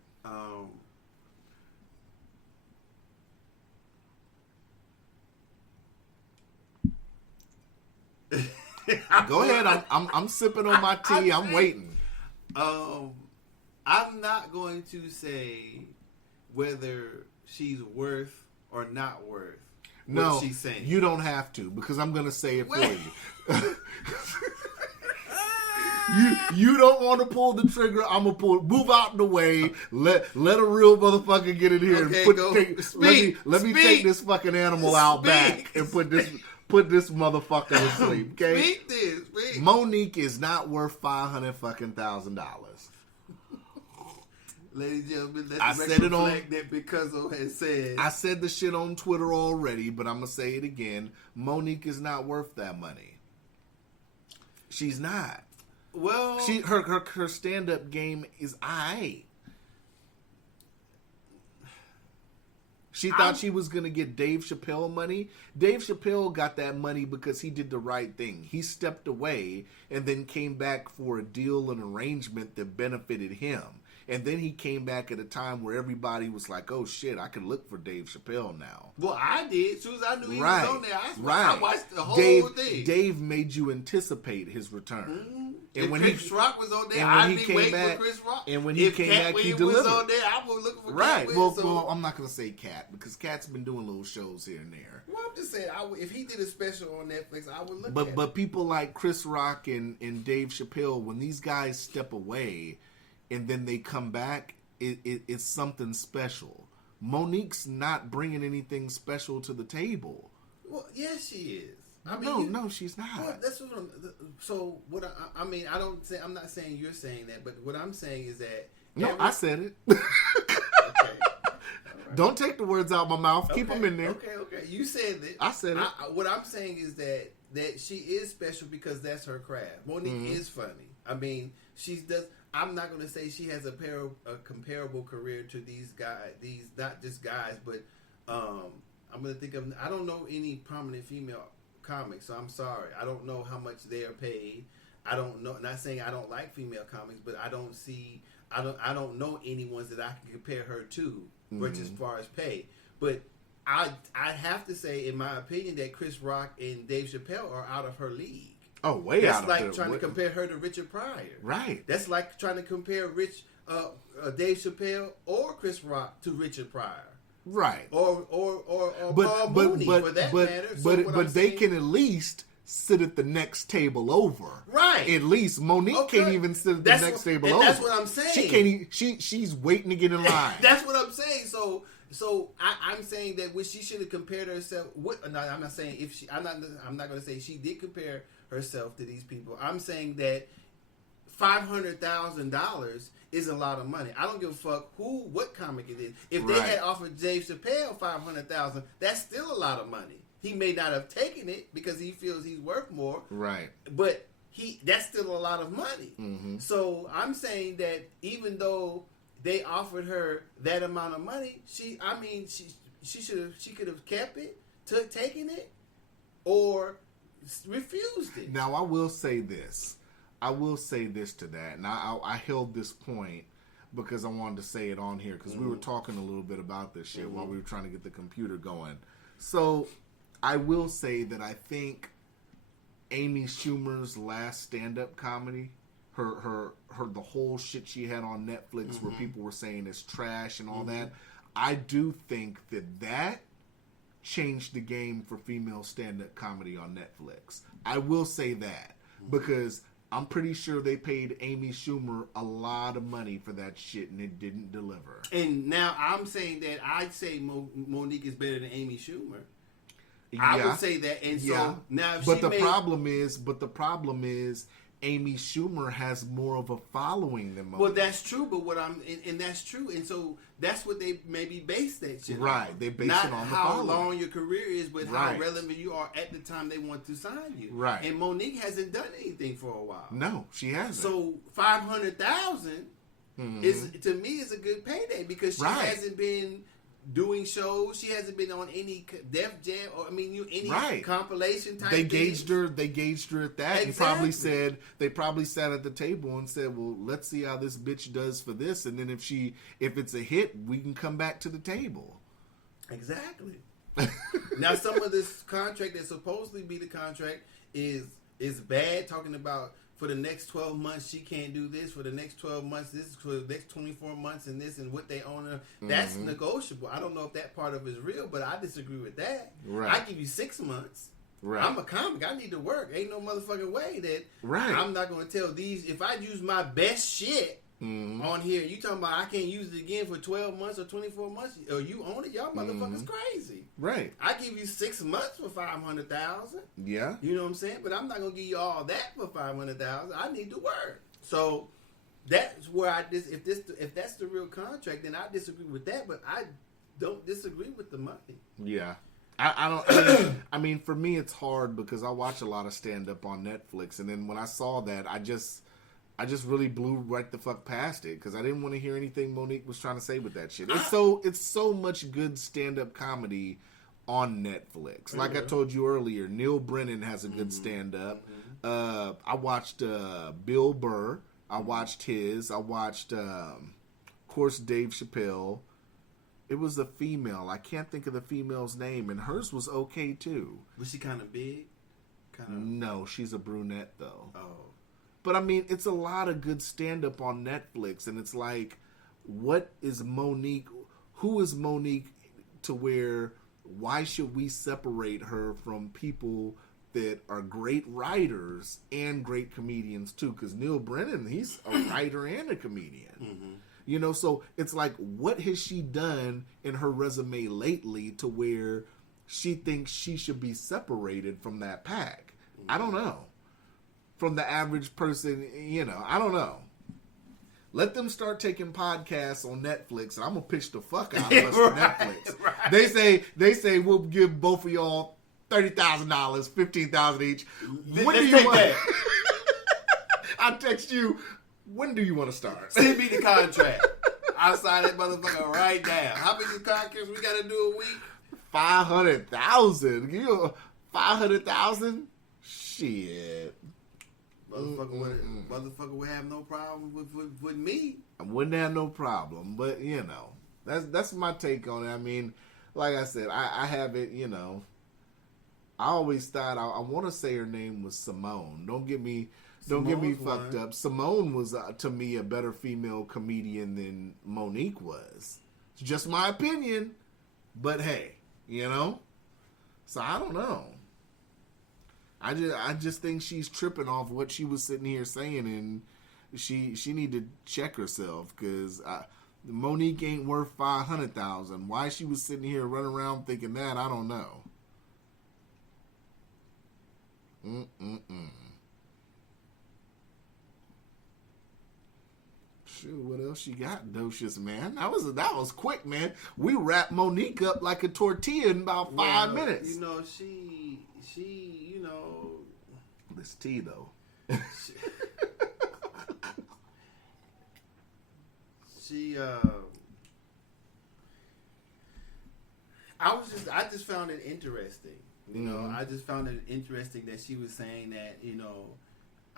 Go ahead. I'm sipping on my tea. I'm waiting. I'm not going to say whether she's worth or not worth what she's saying. You don't have to, because I'm going to say it for you. You don't want to pull the trigger. I'm gonna move out the way. Let a real motherfucker get in here and let me take this fucking animal out back and put this motherfucker to sleep. Okay. Speak. Monique is not worth $500,000. Ladies and gentlemen, I said it on that Cuzzo has said. I said the shit on Twitter already, but I'm gonna say it again. Monique is not worth that money. She's not. Well, her stand-up game is aight. She thought she was going to get Dave Chappelle money. Dave Chappelle got that money because he did the right thing. He stepped away and then came back for a deal and arrangement that benefited him. And then he came back at a time where everybody was like, oh shit, I can look for Dave Chappelle now. Well, I did. As soon as I knew he was on there, I watched the whole thing. Dave made you anticipate his return. Mm-hmm. And when Chris Rock was on there, I'd be waiting for Chris Rock. And when he came back, he delivered. Was on there, I was looking for Cat. Right. Well, I'm not going to say Cat, because Cat's been doing little shows here and there. Well, I'm just saying, if he did a special on Netflix, I would look at it. But people like Chris Rock and Dave Chappelle, when these guys step away and then they come back, it's something special. Monique's not bringing anything special to the table. Well, yes, she is. I mean, no, she's not. Well, that's what I'm not saying you're saying that, but what I'm saying is that. No, I said it. Okay. Right. Don't take the words out of my mouth. Keep them in there. Okay. You said that. I said it. What I'm saying is that she is special because that's her craft. Monique is funny. I mean, I'm not going to say she has a comparable career to these guys. These not just guys, but I'm going to think of. I don't know any prominent female comics, so I'm sorry. I don't know how much they are paid. I don't know. Not saying I don't like female comics, but I don't know any ones that I can compare her to, which as far as pay. But I have to say, in my opinion, that Chris Rock and Dave Chappelle are out of her league. Oh, way That's out of like trying to compare her to Richard Pryor. Right. That's like trying to compare Dave Chappelle or Chris Rock to Richard Pryor. Right. Or Paul Mooney, for that matter. But they can at least sit at the next table over. Right. At least Monique can't even sit at the next table over. That's what I'm saying. She can't. She's waiting to get in line. That's what I'm saying. So I'm saying that when she should have compared herself. I'm not saying if she. I'm not going to say she did compare herself to these people. I'm saying that $500,000 is a lot of money. I don't give a fuck what comic it is. If they Right. had offered Dave Chappelle $500,000, that's still a lot of money. He may not have taken it because he feels he's worth more. Right. But that's still a lot of money. Mm-hmm. So I'm saying that even though they offered her that amount of money, she could have kept it, taken it, or refused it. Now I will say this. To that, and I held this point because I wanted to say it on here because we were talking a little bit about this shit while we were trying to get the computer going. So I will say that I think Amy Schumer's last stand-up comedy, her the whole shit she had on Netflix where people were saying it's trash and all that, I do think that changed the game for female stand-up comedy on Netflix. I will say that because I'm pretty sure they paid Amy Schumer a lot of money for that shit and it didn't deliver. And now I'm saying that I'd say Monique is better than Amy Schumer. Yeah. I would say that, and so now if the problem is Amy Schumer has more of a following than Monique. Well, that's true, but and that's true, and so that's what they maybe base that shit right. on. They base Not it on the how following. long your career is, but Right. how relevant you are at the time they want to sign you. Right. And Monique hasn't done anything for a while. No, she hasn't. So $500,000 is, to me, is a good payday because she hasn't been doing shows. She hasn't been on any Def Jam or any compilation type. They gauged her. They gauged her at that. Exactly. And they probably sat at the table and said, "Well, let's see how this bitch does for this, and then if it's a hit, we can come back to the table." Exactly. Now, some of this contract that supposedly be the contract is bad. Talking about for the next 12 months she can't do this. For the next 12 months, this is for the next 24 months, and this and what they own her. That's negotiable. I don't know if that part of it is real, but I disagree with that. Right. I give you 6 months. Right. I'm a comic. I need to work. Ain't no motherfucking way that Right. I'm not going to tell these. If I use my best shit on here, you talking about I can't use it again for 12 months or 24 months, or you own it, y'all motherfuckers crazy. Right. I give you 6 months for $500,000. Yeah. You know what I'm saying? But I'm not gonna give you all that for $500,000. I need to work. So that's where if that's the real contract, then I disagree with that. But I don't disagree with the money. Yeah. I don't. I mean, for me, it's hard because I watch a lot of stand up on Netflix, and then when I saw that, I just really blew right the fuck past it because I didn't want to hear anything Monique was trying to say with that shit. It's so much good stand up comedy on Netflix. Like I told you earlier, Neil Brennan has a good stand up. I watched Bill Burr. I watched his. I watched, of course, Dave Chappelle. It was a female. I can't think of the female's name, and hers was okay too. Was she kind of big? No, she's a brunette though. Oh. But I mean, it's a lot of good stand-up on Netflix, and it's like, what is Monique? Who is Monique to where? Why should we separate her from people that are great writers and great comedians too? Because Neil Brennan, he's a writer and a comedian. You know, so it's like, what has she done in her resume lately to where she thinks she should be separated from that pack? I don't know. From the average person, you know, I don't know. Let them start taking podcasts on Netflix, and I'm gonna pitch the fuck out of us to Netflix. Right. They say we'll give both of y'all $30,000, $15,000 each. When do you take want? that. I text you. When do you want to start? Send me the contract. I'll sign that motherfucker right now. How many contracts we gotta do a week? 500,000. You 500,000? Shit. Motherfucker would have no problem with me. I wouldn't have no problem, but you know, that's my take on it. I mean, like I said, I have it. You know, I always thought I want to say her name was Simone. Don't get me fucked up. Simone was to me a better female comedian than Monique was. It's just my opinion, but hey, you know. So I don't know. I just think she's tripping off what she was sitting here saying, and she need to check herself because Monique ain't worth 500,000. Why she was sitting here running around thinking that, I don't know. Shoot, what else you got, Docious, man? That was quick, man. We wrapped Monique up like a tortilla in about 5 minutes. You know, she, you know, this tea though. I just found it interesting. You know, I just found it interesting that she was saying that, you know,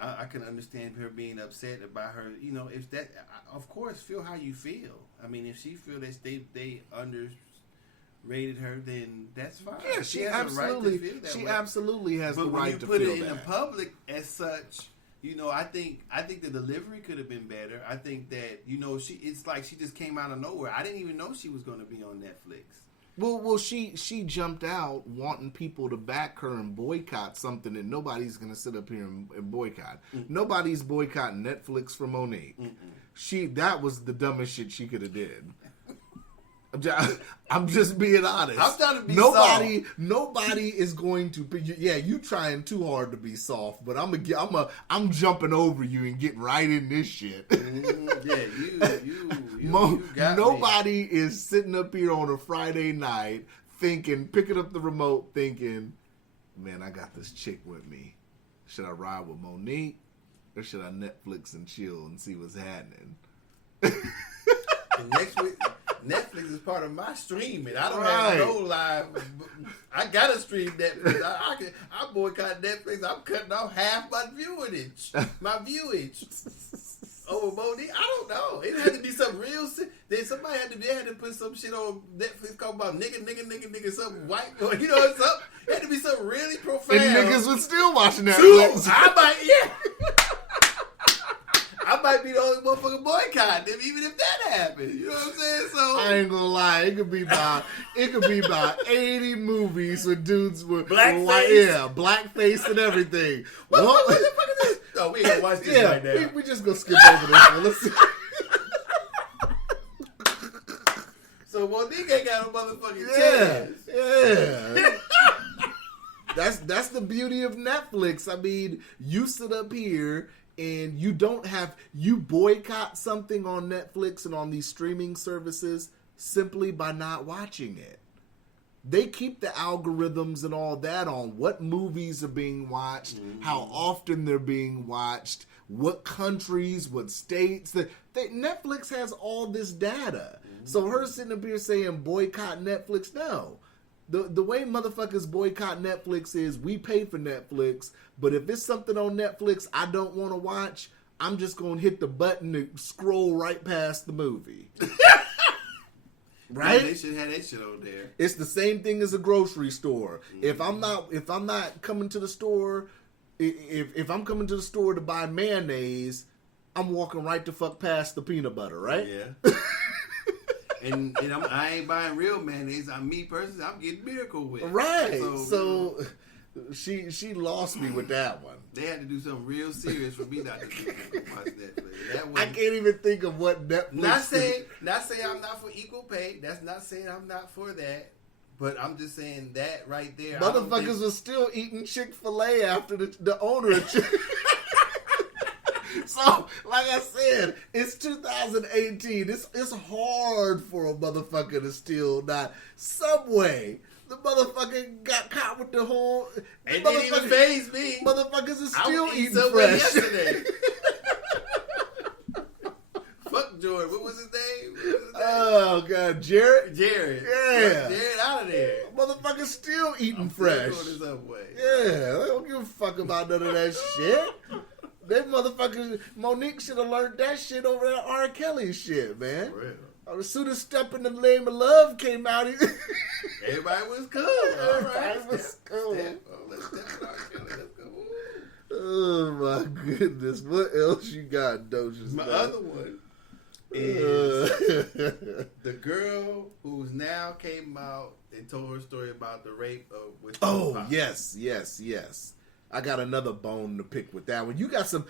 I can understand her being upset about her. You know, if that, of course, feel how you feel. I mean, if she feel that they underrated her, then that's fine. Yeah, she absolutely, right to feel that way. Absolutely has the right to feel that. But when you put it in the public as such, you know, I think the delivery could have been better. I think that, you know, it's like she just came out of nowhere. I didn't even know she was going to be on Netflix. Well, she jumped out wanting people to back her and boycott something that nobody's going to sit up here and boycott. Mm-mm. Nobody's boycotting Netflix for Monique. Mm-mm. That was the dumbest shit she could have did. I'm just being honest. I'm trying to be soft. Nobody is going to. Yeah, you trying too hard to be soft, but I'm jumping over you and getting right in this shit. Yeah, you got nobody me. Is sitting up here on a Friday night picking up the remote, thinking, man, I got this chick with me. Should I ride with Monique or should I Netflix and chill and see what's happening? Next week. Netflix is part of my streaming. I don't have no live. I gotta stream Netflix. I boycott Netflix. I'm cutting off half my viewage. Over Monique, I don't know. It had to be some real. Then somebody had to put some shit on Netflix called about nigga, something white. Or, you know, it had to be something really profound. And niggas was still watching Netflix. I might be the only motherfucking boycott them, even if that happened. You know what I'm saying? So I ain't gonna lie, it could be about 80 movies with dudes with blackface and everything. What the fuck is this? No, we ain't gonna watch this right now. We just gonna skip over this one. Let's see. So Monique ain't got a motherfucking chance. Yeah. That's the beauty of Netflix. I mean, you sit up here and you boycott something on Netflix and on these streaming services simply by not watching it. They keep the algorithms and all that on what movies are being watched, how often they're being watched, what countries, what states. Netflix has all this data. So her sitting up here saying boycott Netflix, no. The way motherfuckers boycott Netflix is we pay for Netflix, but if it's something on Netflix I don't want to watch, I'm just going to hit the button to scroll right past the movie. Right? Yeah, they should have that shit on there. It's the same thing as a grocery store. If I'm not coming to the store, if I'm coming to the store to buy mayonnaise, I'm walking right the fuck past the peanut butter, right? Yeah. And I ain't buying real mayonnaise. Me personally, I'm getting Miracle Whip. Right. So she lost me with that one. They had to do something real serious for me not to watch Netflix. I can't even think of what Netflix. Not saying I'm not for equal pay. That's not saying I'm not for that. But I'm just saying that right there. Motherfuckers was still eating Chick-fil-A after the owner of Chick. So, like I said, it's 2018. It's hard for a motherfucker to still not. Subway, the motherfucker got caught with the whole. It didn't even faze me. Motherfuckers are still eating fresh. Yesterday. Fuck Jordan. What was his name? Oh God, Jared. Yeah, Jared out of there. Motherfuckers still eating fresh. Subway. Yeah, I don't give a fuck about none of that shit. That motherfucker, Monique should have learned that shit over that R. Kelly shit, man. As soon as Step in the Name of Love came out, everybody was cool. Everybody was cool. Let's step R. Kelly. Let's go. Oh my goodness. What else you got, Docious? My other one is the girl who's now came out and told her story about the rape with Tupac. Yes. I got another bone to pick with that one. You got some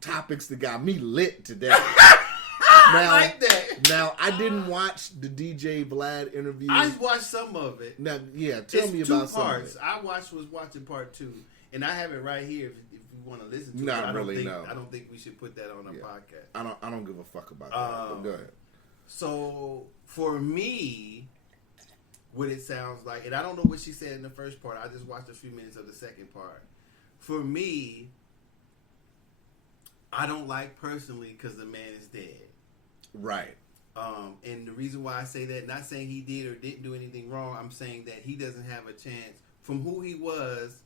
topics that got me lit today. I like that. Now I didn't watch the DJ Vlad interview. I watched some of it. Now, tell me about some of it. I was watching part 2, and I have it right here. If you want to listen to Not it. really, no. I don't think we should put that on a podcast. I don't give a fuck about that. But go ahead. So for me, what it sounds like, and I don't know what she said in the first part. I just watched a few minutes of the second part. For me, I don't like personally because the man is dead. Right. And the reason why I say that, not saying he did or didn't do anything wrong, I'm saying that he doesn't have a chance from who he was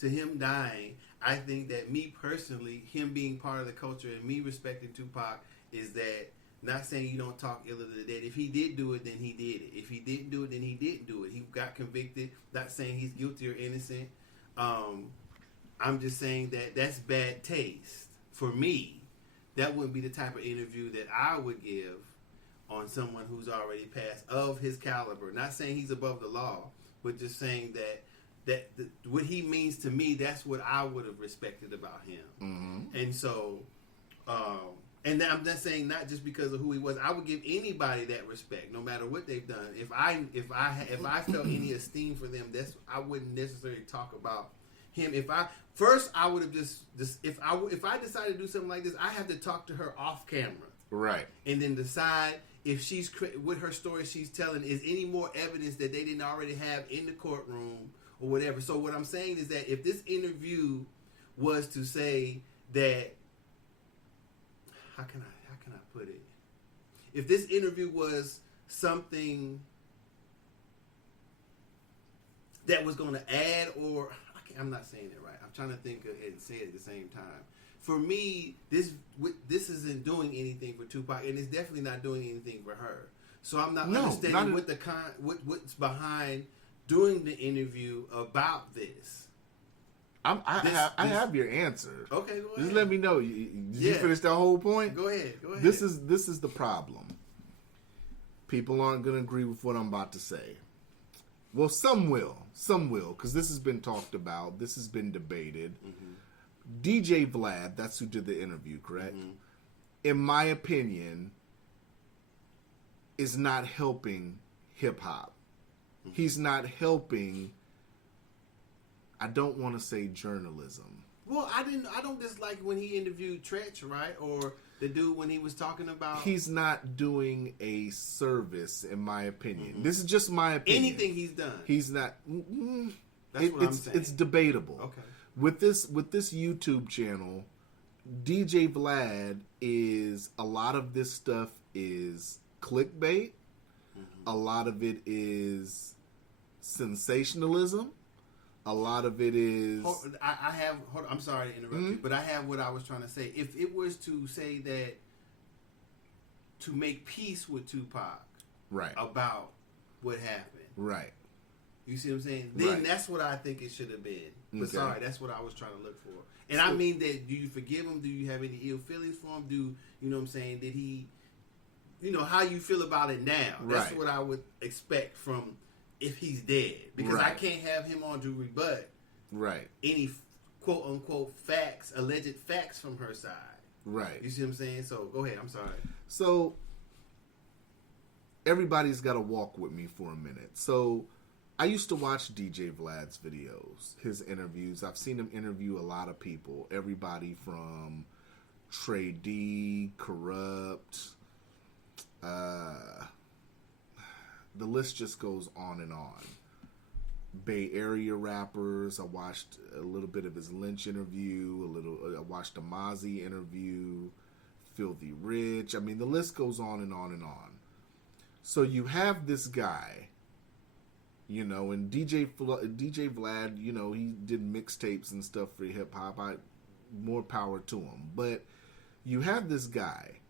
to him dying. I think that me personally, him being part of the culture and me respecting Tupac is that, not saying you don't talk ill of the dead. If he did do it, then he did it. If he didn't do it, then he didn't do it. He got convicted. Not saying he's guilty or innocent. I'm just saying that that's bad taste. For me, that wouldn't be the type of interview that I would give on someone who's already passed of his caliber. Not saying he's above the law, but just saying that what he means to me, that's what I would have respected about him. Mm-hmm. And so, and I'm not saying not just because of who he was. I would give anybody that respect, no matter what they've done. If I felt any esteem for them, I wouldn't necessarily talk about him. I would have just if I decided to do something like this, I have to talk to her off camera, right, and then decide if she's what her story she's telling is any more evidence that they didn't already have in the courtroom or whatever. So what I'm saying is that if this interview was to say that, how can I put it? If this interview was something that was going to add, or I'm not saying it right. I'm trying to think and say it at the same time. For me, this isn't doing anything for Tupac, and it's definitely not doing anything for her. So I'm not understanding what's behind doing the interview about this. I have your answer. Okay, go ahead. Just let me know. Did you finish that whole point? Go ahead. This is the problem. People aren't going to agree with what I'm about to say. Well, some will, because this has been talked about. This has been debated. Mm-hmm. DJ Vlad, that's who did the interview, correct? Mm-hmm. In my opinion, is not helping hip hop. Mm-hmm. He's not helping. I don't want to say journalism. Well, I don't dislike when he interviewed Tretch, right? Or the dude when he was talking about. He's not doing a service, in my opinion. Mm-hmm. This is just my opinion. Anything he's done, he's not. That's what I'm saying. It's debatable. Okay. With this YouTube channel, DJ Vlad is a lot of this stuff is clickbait. Mm-hmm. A lot of it is sensationalism. A lot of it is. I'm sorry to interrupt you, but I have what I was trying to say. If it was to say that to make peace with Tupac, right, about what happened, right. You see what I'm saying? Then that's what I think it should have been. But sorry, that's what I was trying to look for. And I mean that, do you forgive him? Do you have any ill feelings for him? You know what I'm saying? Did he, how you feel about it now? That's what I would expect from if he's dead. Because I can't have him on to rebut any quote unquote facts, alleged facts from her side. Right. You see what I'm saying? So go ahead, I'm sorry. So everybody's got to walk with me for a minute. So I used to watch DJ Vlad's videos, his interviews. I've seen him interview a lot of people. Everybody from Trey D, Corrupt, the list just goes on and on. Bay Area rappers. I watched a little bit of his Lynch interview. I watched a Mozzie interview. Filthy Rich. I mean, the list goes on and on and on. So you have this guy, and DJ Vlad, he did mixtapes and stuff for hip hop. More power to him. But you have this guy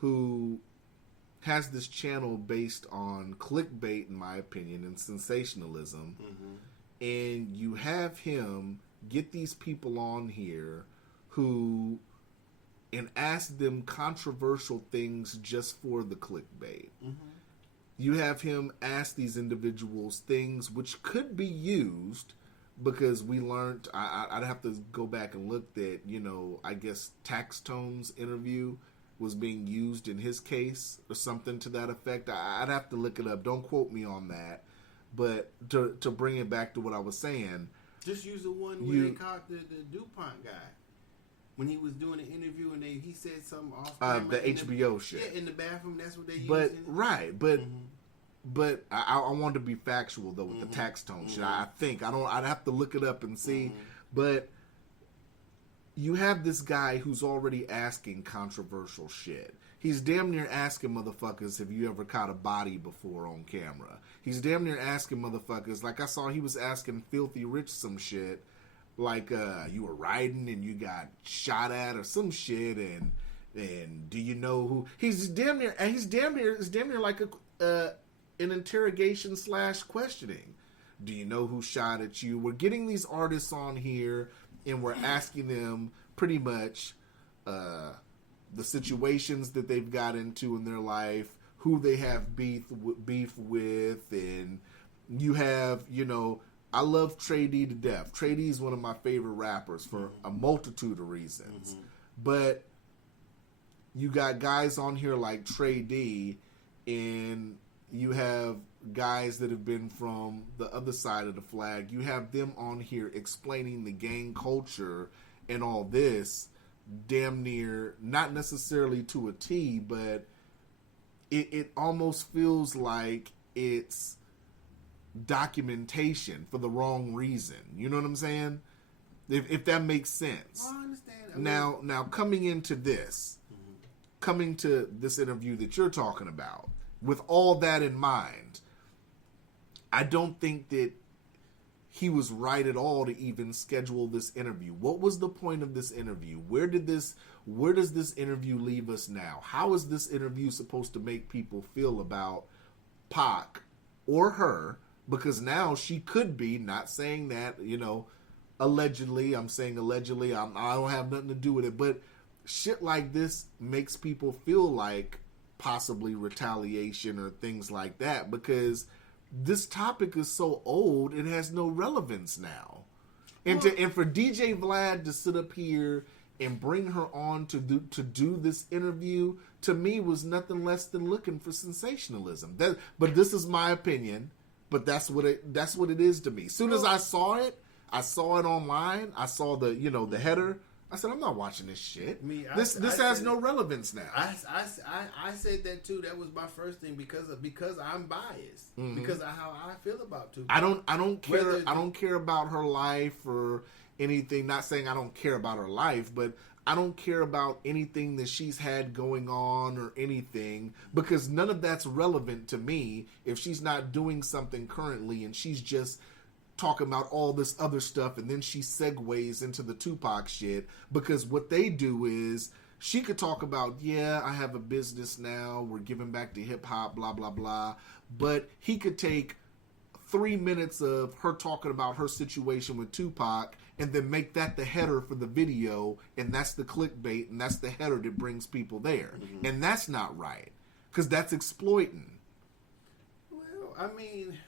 who has this channel based on clickbait, in my opinion, and sensationalism. Mm-hmm. And you have him get these people on here and ask them controversial things just for the clickbait. Mm-hmm. You have him ask these individuals things which could be used, because we learned, I'd have to go back and look that, I guess Tax Tone's interview was being used in his case or something to that effect. I'd have to look it up. Don't quote me on that. But to bring it back to what I was saying. Just use the one where they caught the DuPont guy. when he was doing an interview and he said something off the HBO shit. Yeah, in the bathroom. That's what they used. But I wanted to be factual though with the tax tone shit. I think I'd have to look it up and see. But you have this guy who's already asking controversial shit. He's damn near asking motherfuckers, have you ever caught a body before on camera? He's damn near asking motherfuckers, like I saw he was asking Filthy Rich some shit, like you were riding and you got shot at or some shit, and do you know who? It's damn near like an interrogation / questioning. Do you know who shot at you? We're getting these artists on here and we're asking them pretty much the situations that they've got into in their life, who they have beef with, and you have, I love Trey D to death. Trey D is one of my favorite rappers for a multitude of reasons. But you got guys on here like Trey D, and you have guys that have been from the other side of the flag. You have them on here explaining the gang culture and all this, damn near, not necessarily to a T, but it almost feels like it's documentation for the wrong reason. You know what I'm saying? If that makes sense. Well, I understand. Now coming into this, coming to this interview that you're talking about, with all that in mind, I don't think that he was right at all to even schedule this interview. What was the point of this interview? Where does this interview leave us now? How is this interview supposed to make people feel about Pac or her? Because now she could be, not saying that, allegedly, I'm saying allegedly, I don't have nothing to do with it, but shit like this makes people feel like possibly retaliation or things like that, because this topic is so old, it has no relevance now. And for DJ Vlad to sit up here and bring her on to do this interview, to me was nothing less than looking for sensationalism. But this is my opinion. But that's what it is to me. As soon as I saw it online. I saw the header. I said, I'm not watching this shit. This has no relevance now. I said that too. That was my first thing because I'm biased because of how I feel about Tupac. I don't care. I don't care about her life or anything. Not saying I don't care about her life, but I don't care about anything that she's had going on or anything, because none of that's relevant to me if she's not doing something currently and she's just talking about all this other stuff, and then she segues into the Tupac shit, because what they do is she could talk about, I have a business now, we're giving back to hip hop, blah blah blah, but he could take 3 minutes of her talking about her situation with Tupac and then make that the header for the video, and that's the clickbait, and that's the header that brings people there. And that's not right, because that's exploiting. Well, I mean,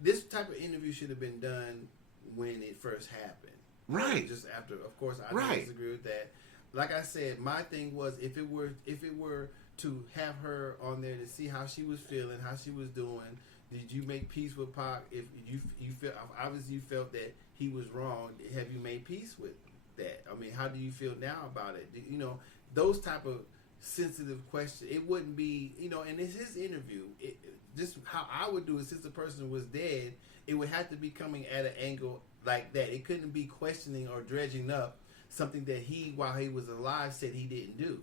this type of interview should have been done when it first happened. Right. Just after, of course, I don't disagree with that. Like I said, my thing was if it were to have her on there to see how she was feeling, how she was doing, did you make peace with Pac? If you feel, obviously you felt that he was wrong, have you made peace with that? I mean, how do you feel now about it? Those type of sensitive questions. It wouldn't be, and it's his interview. Just how I would do it, since the person was dead, it would have to be coming at an angle like that. It couldn't be questioning or dredging up something that he, while he was alive, said he didn't do,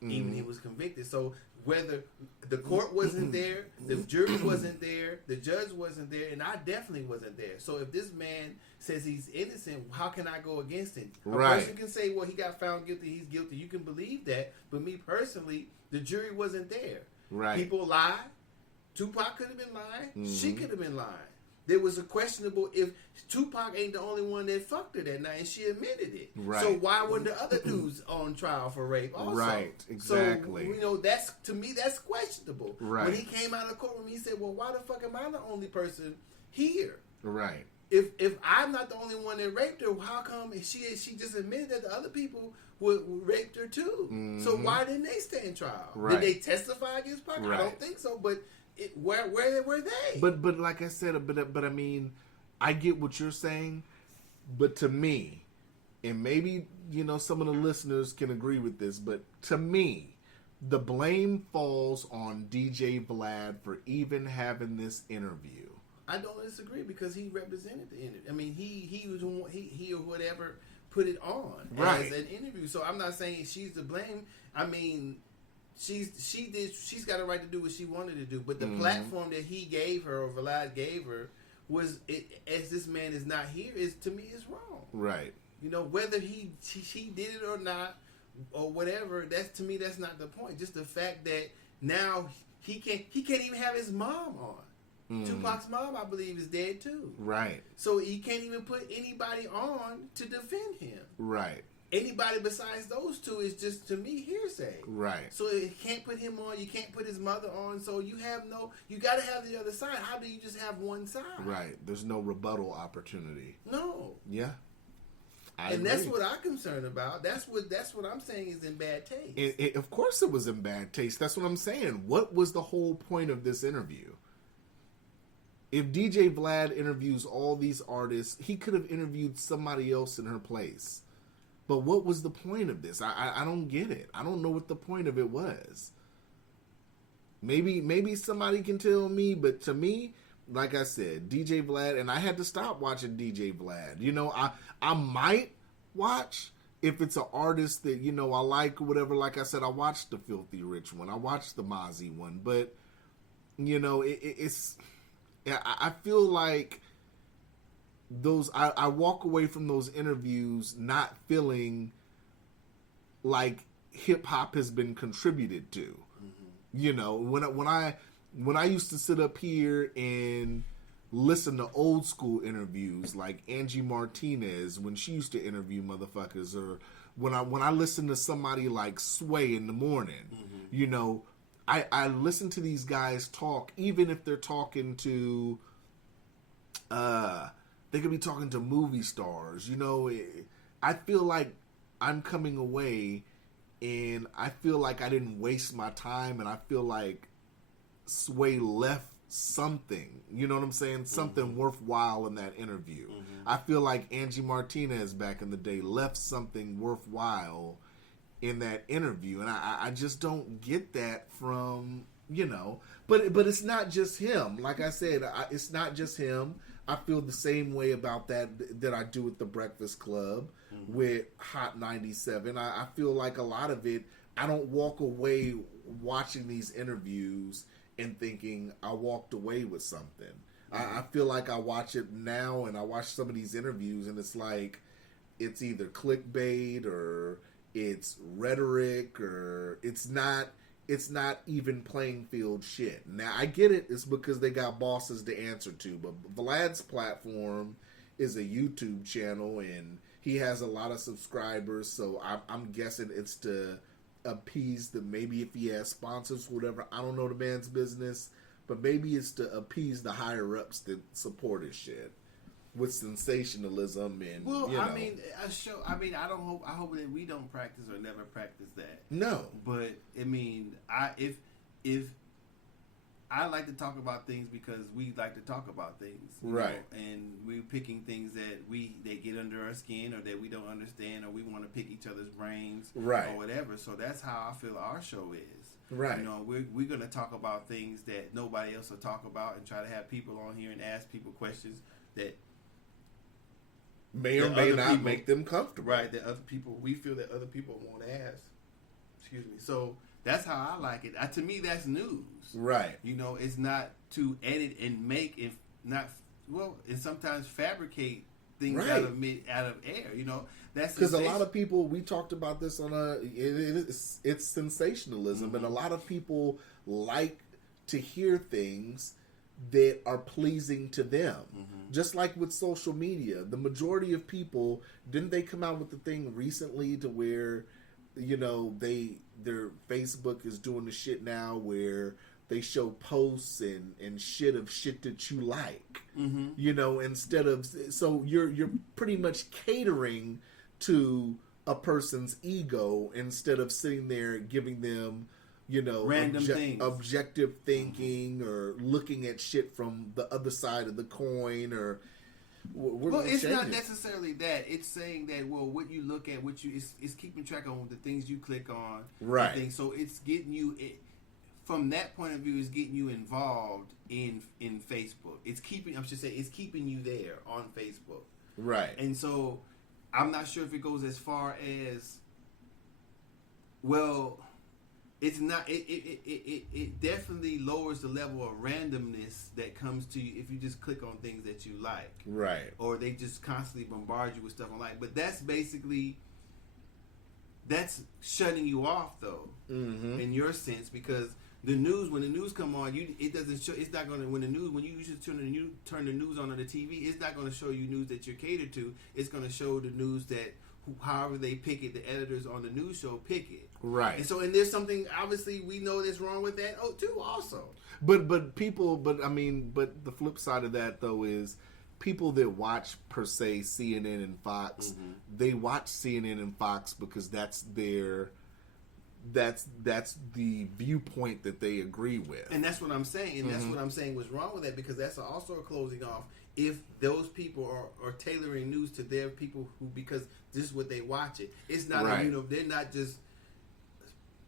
even he was convicted. So whether the court wasn't there, the jury wasn't there, the judge wasn't there, and I definitely wasn't there. So if this man says he's innocent, how can I go against him? A person can say, well, he got found guilty, he's guilty. You can believe that, but me personally, the jury wasn't there. Right. People lie. Tupac could have been lying. She could have been lying. There was a questionable, if Tupac ain't the only one that fucked her that night, and she admitted it. Right. So why weren't the other dudes on trial for rape also? Right, exactly. So, that's, to me, that's questionable. Right. When he came out of the courtroom, he said, well, why the fuck am I the only person here? Right. If I'm not the only one that raped her, how come she just admitted that the other people raped her too? So why didn't they stand trial? Right. Did they testify against Pac? Right. I don't think so, but where were they? But like I said, but I mean, I get what you're saying, but to me, and maybe, some of the listeners can agree with this, but to me, the blame falls on DJ Vlad for even having this interview. I don't disagree because he represented the interview. I mean, he or whatever put it on as an interview. So I'm not saying she's to blame. I mean, she's got a right to do what she wanted to do. But the platform that he gave her or Vlad gave her was, as this man is not here, to me is wrong. Right. Whether she did it or not or whatever, to me that's not the point. Just the fact that now he can't even have his mom on. Tupac's mom, I believe, is dead too. Right. So he can't even put anybody on to defend him. Right. Anybody besides those two is just, to me, hearsay. Right. So it can't put him on. You can't put his mother on. So you got to have the other side. How do you just have one side? Right. There's no rebuttal opportunity. No. Yeah. I and agree. that's what I'm concerned about. That's what I'm saying is in bad taste. Of course it was in bad taste. That's what I'm saying. What was the whole point of this interview? If DJ Vlad interviews all these artists, he could have interviewed somebody else in her place. But what was the point of this? I don't get it. I don't know what the point of it was. Maybe somebody can tell me, but to me, like I said, DJ Vlad, and I had to stop watching DJ Vlad. I might watch if it's an artist that, I like or whatever. Like I said, I watched the Filthy Rich one. I watched the Mozzie one. But, it's... I feel like I walk away from those interviews not feeling like hip hop has been contributed to. Mm-hmm. When I used to sit up here and listen to old school interviews like Angie Martinez when she used to interview motherfuckers, or when I listen to somebody like Sway in the morning, mm-hmm. I listen to these guys talk, even if they're talking to, they could be talking to movie stars. I feel like I'm coming away and I feel like I didn't waste my time, and I feel like Sway left something, you know what I'm saying? Something mm-hmm. worthwhile in that interview. Mm-hmm. I feel like Angie Martinez back in the day left something worthwhile in that interview, and I just don't get that from, but it's not just him. Like I said, it's not just him. I feel the same way about that I do with the Breakfast Club, mm-hmm. with Hot 97. I feel like a lot of it, I don't walk away watching these interviews and thinking I walked away with something. Mm-hmm. I feel like I watch it now, and I watch some of these interviews, and it's like it's either clickbait or it's rhetoric, or it's not even playing field shit. Now I get it, it's because they got bosses to answer to, but Vlad's platform is a YouTube channel and he has a lot of subscribers, so I'm guessing it's to appease maybe if he has sponsors, whatever. I don't know the man's business, but maybe it's to appease the higher ups that support his shit with sensationalism and I hope that we don't practice or never practice that. No, but if I like to talk about things because we like to talk about things, right? And we're picking things that get under our skin or that we don't understand, or we want to pick each other's brains, right, or whatever. So that's how I feel our show is. Right. We're going to talk about things that nobody else will talk about, and try to have people on here and ask people questions that may or may not make them comfortable. Right, that we feel that other people won't ask. Excuse me. So that's how I like it. To me, that's news. Right. It's not to edit and make and and sometimes fabricate things out of air. That's because a lot of people, we talked about this on it's sensationalism, mm-hmm. and a lot of people like to hear things that are pleasing to them. Mm-hmm. Just like with social media, the majority of people, didn't they come out with the thing recently to where, their Facebook is doing the shit now where they show posts and shit that you like, mm-hmm. Instead of, so you're pretty much catering to a person's ego instead of sitting there giving them, random things, objective thinking, mm-hmm. or looking at shit from the other side of the coin, or We're well, it's not changing. necessarily that. It's saying that, well, what you look at, it's keeping track on the things you click on. Right. Things. So it's getting you, from that point of view, it's getting you involved in Facebook. It's keeping you there on Facebook. Right. And so I'm not sure if it goes as far as, well, it's not. It definitely lowers the level of randomness that comes to you if you just click on things that you like, right? Or they just constantly bombard you with stuff online. But that's shutting you off, though, in your sense, because the news, when the news come on, it doesn't show. It's not going to when you usually turn the news on the TV. It's not going to show you news that you're catered to. It's going to show the news that however they pick it, the editors on the news show pick it. Right. And so, and there's something obviously we know that's wrong with that too. Also, but the flip side of that though is people that watch per se CNN and Fox, they watch CNN and Fox because that's the viewpoint that they agree with. And that's what I'm saying. And that's what I'm saying was wrong with that, because that's also a closing off if those people are tailoring news to their people because this is what they watch it. It's not right. they're not just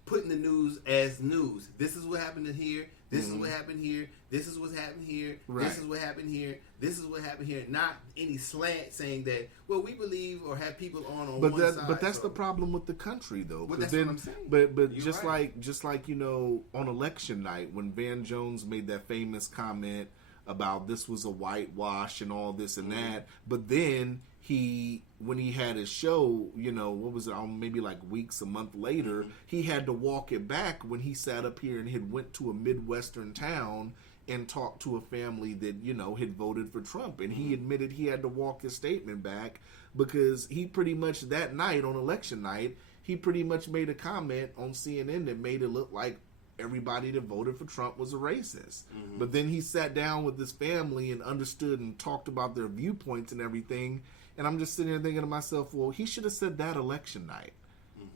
putting the news as news. This is what happened in here. This is what happened here. This is what happened here. Right. This is what happened here. This is what happened here. Not any slant saying that, well, we believe or have people on one side. But that's the problem with the country, though. But that's then, what I'm saying. But You're just right. like on election night when Van Jones made that famous comment about this was a whitewash and all this and that, but then when he had his show, what was it, maybe like weeks, a month later, he had to walk it back when he sat up here and had went to a Midwestern town and talked to a family that, had voted for Trump. And he admitted he had to walk his statement back because he pretty much that night, on election night, he pretty much made a comment on CNN that made it look like everybody that voted for Trump was a racist. But then he sat down with his family and understood and talked about their viewpoints and everything. And I'm just sitting there thinking to myself, well, he should have said that election night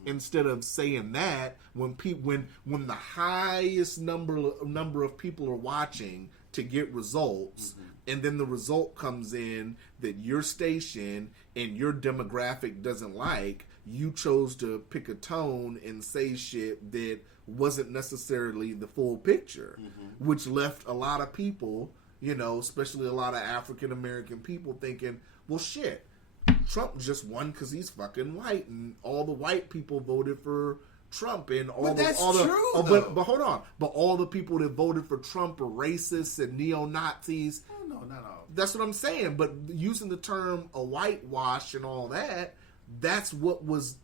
instead of saying that when the highest number of people are watching to get results, and then the result comes in that your station and your demographic doesn't like. You chose to pick a tone and say shit that wasn't necessarily the full picture, which left a lot of people, especially a lot of African American people, thinking, well, shit, Trump just won because he's fucking white, and all the white people voted for Trump, and all but hold on, but all the people that voted for Trump are racists and neo-Nazis. Oh, no, not all. That's what I'm saying. But using the term a whitewash and all that, that's what was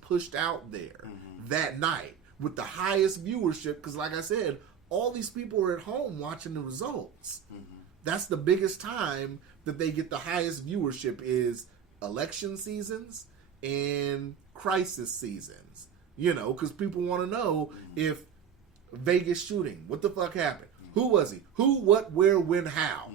pushed out there that night with the highest viewership. Because, like I said, all these people are at home watching the results. That's the biggest time that they get the highest viewership is election seasons and crisis seasons. Because people want to know if Vegas shooting, what the fuck happened? Who was he? Who, what, where, when, how?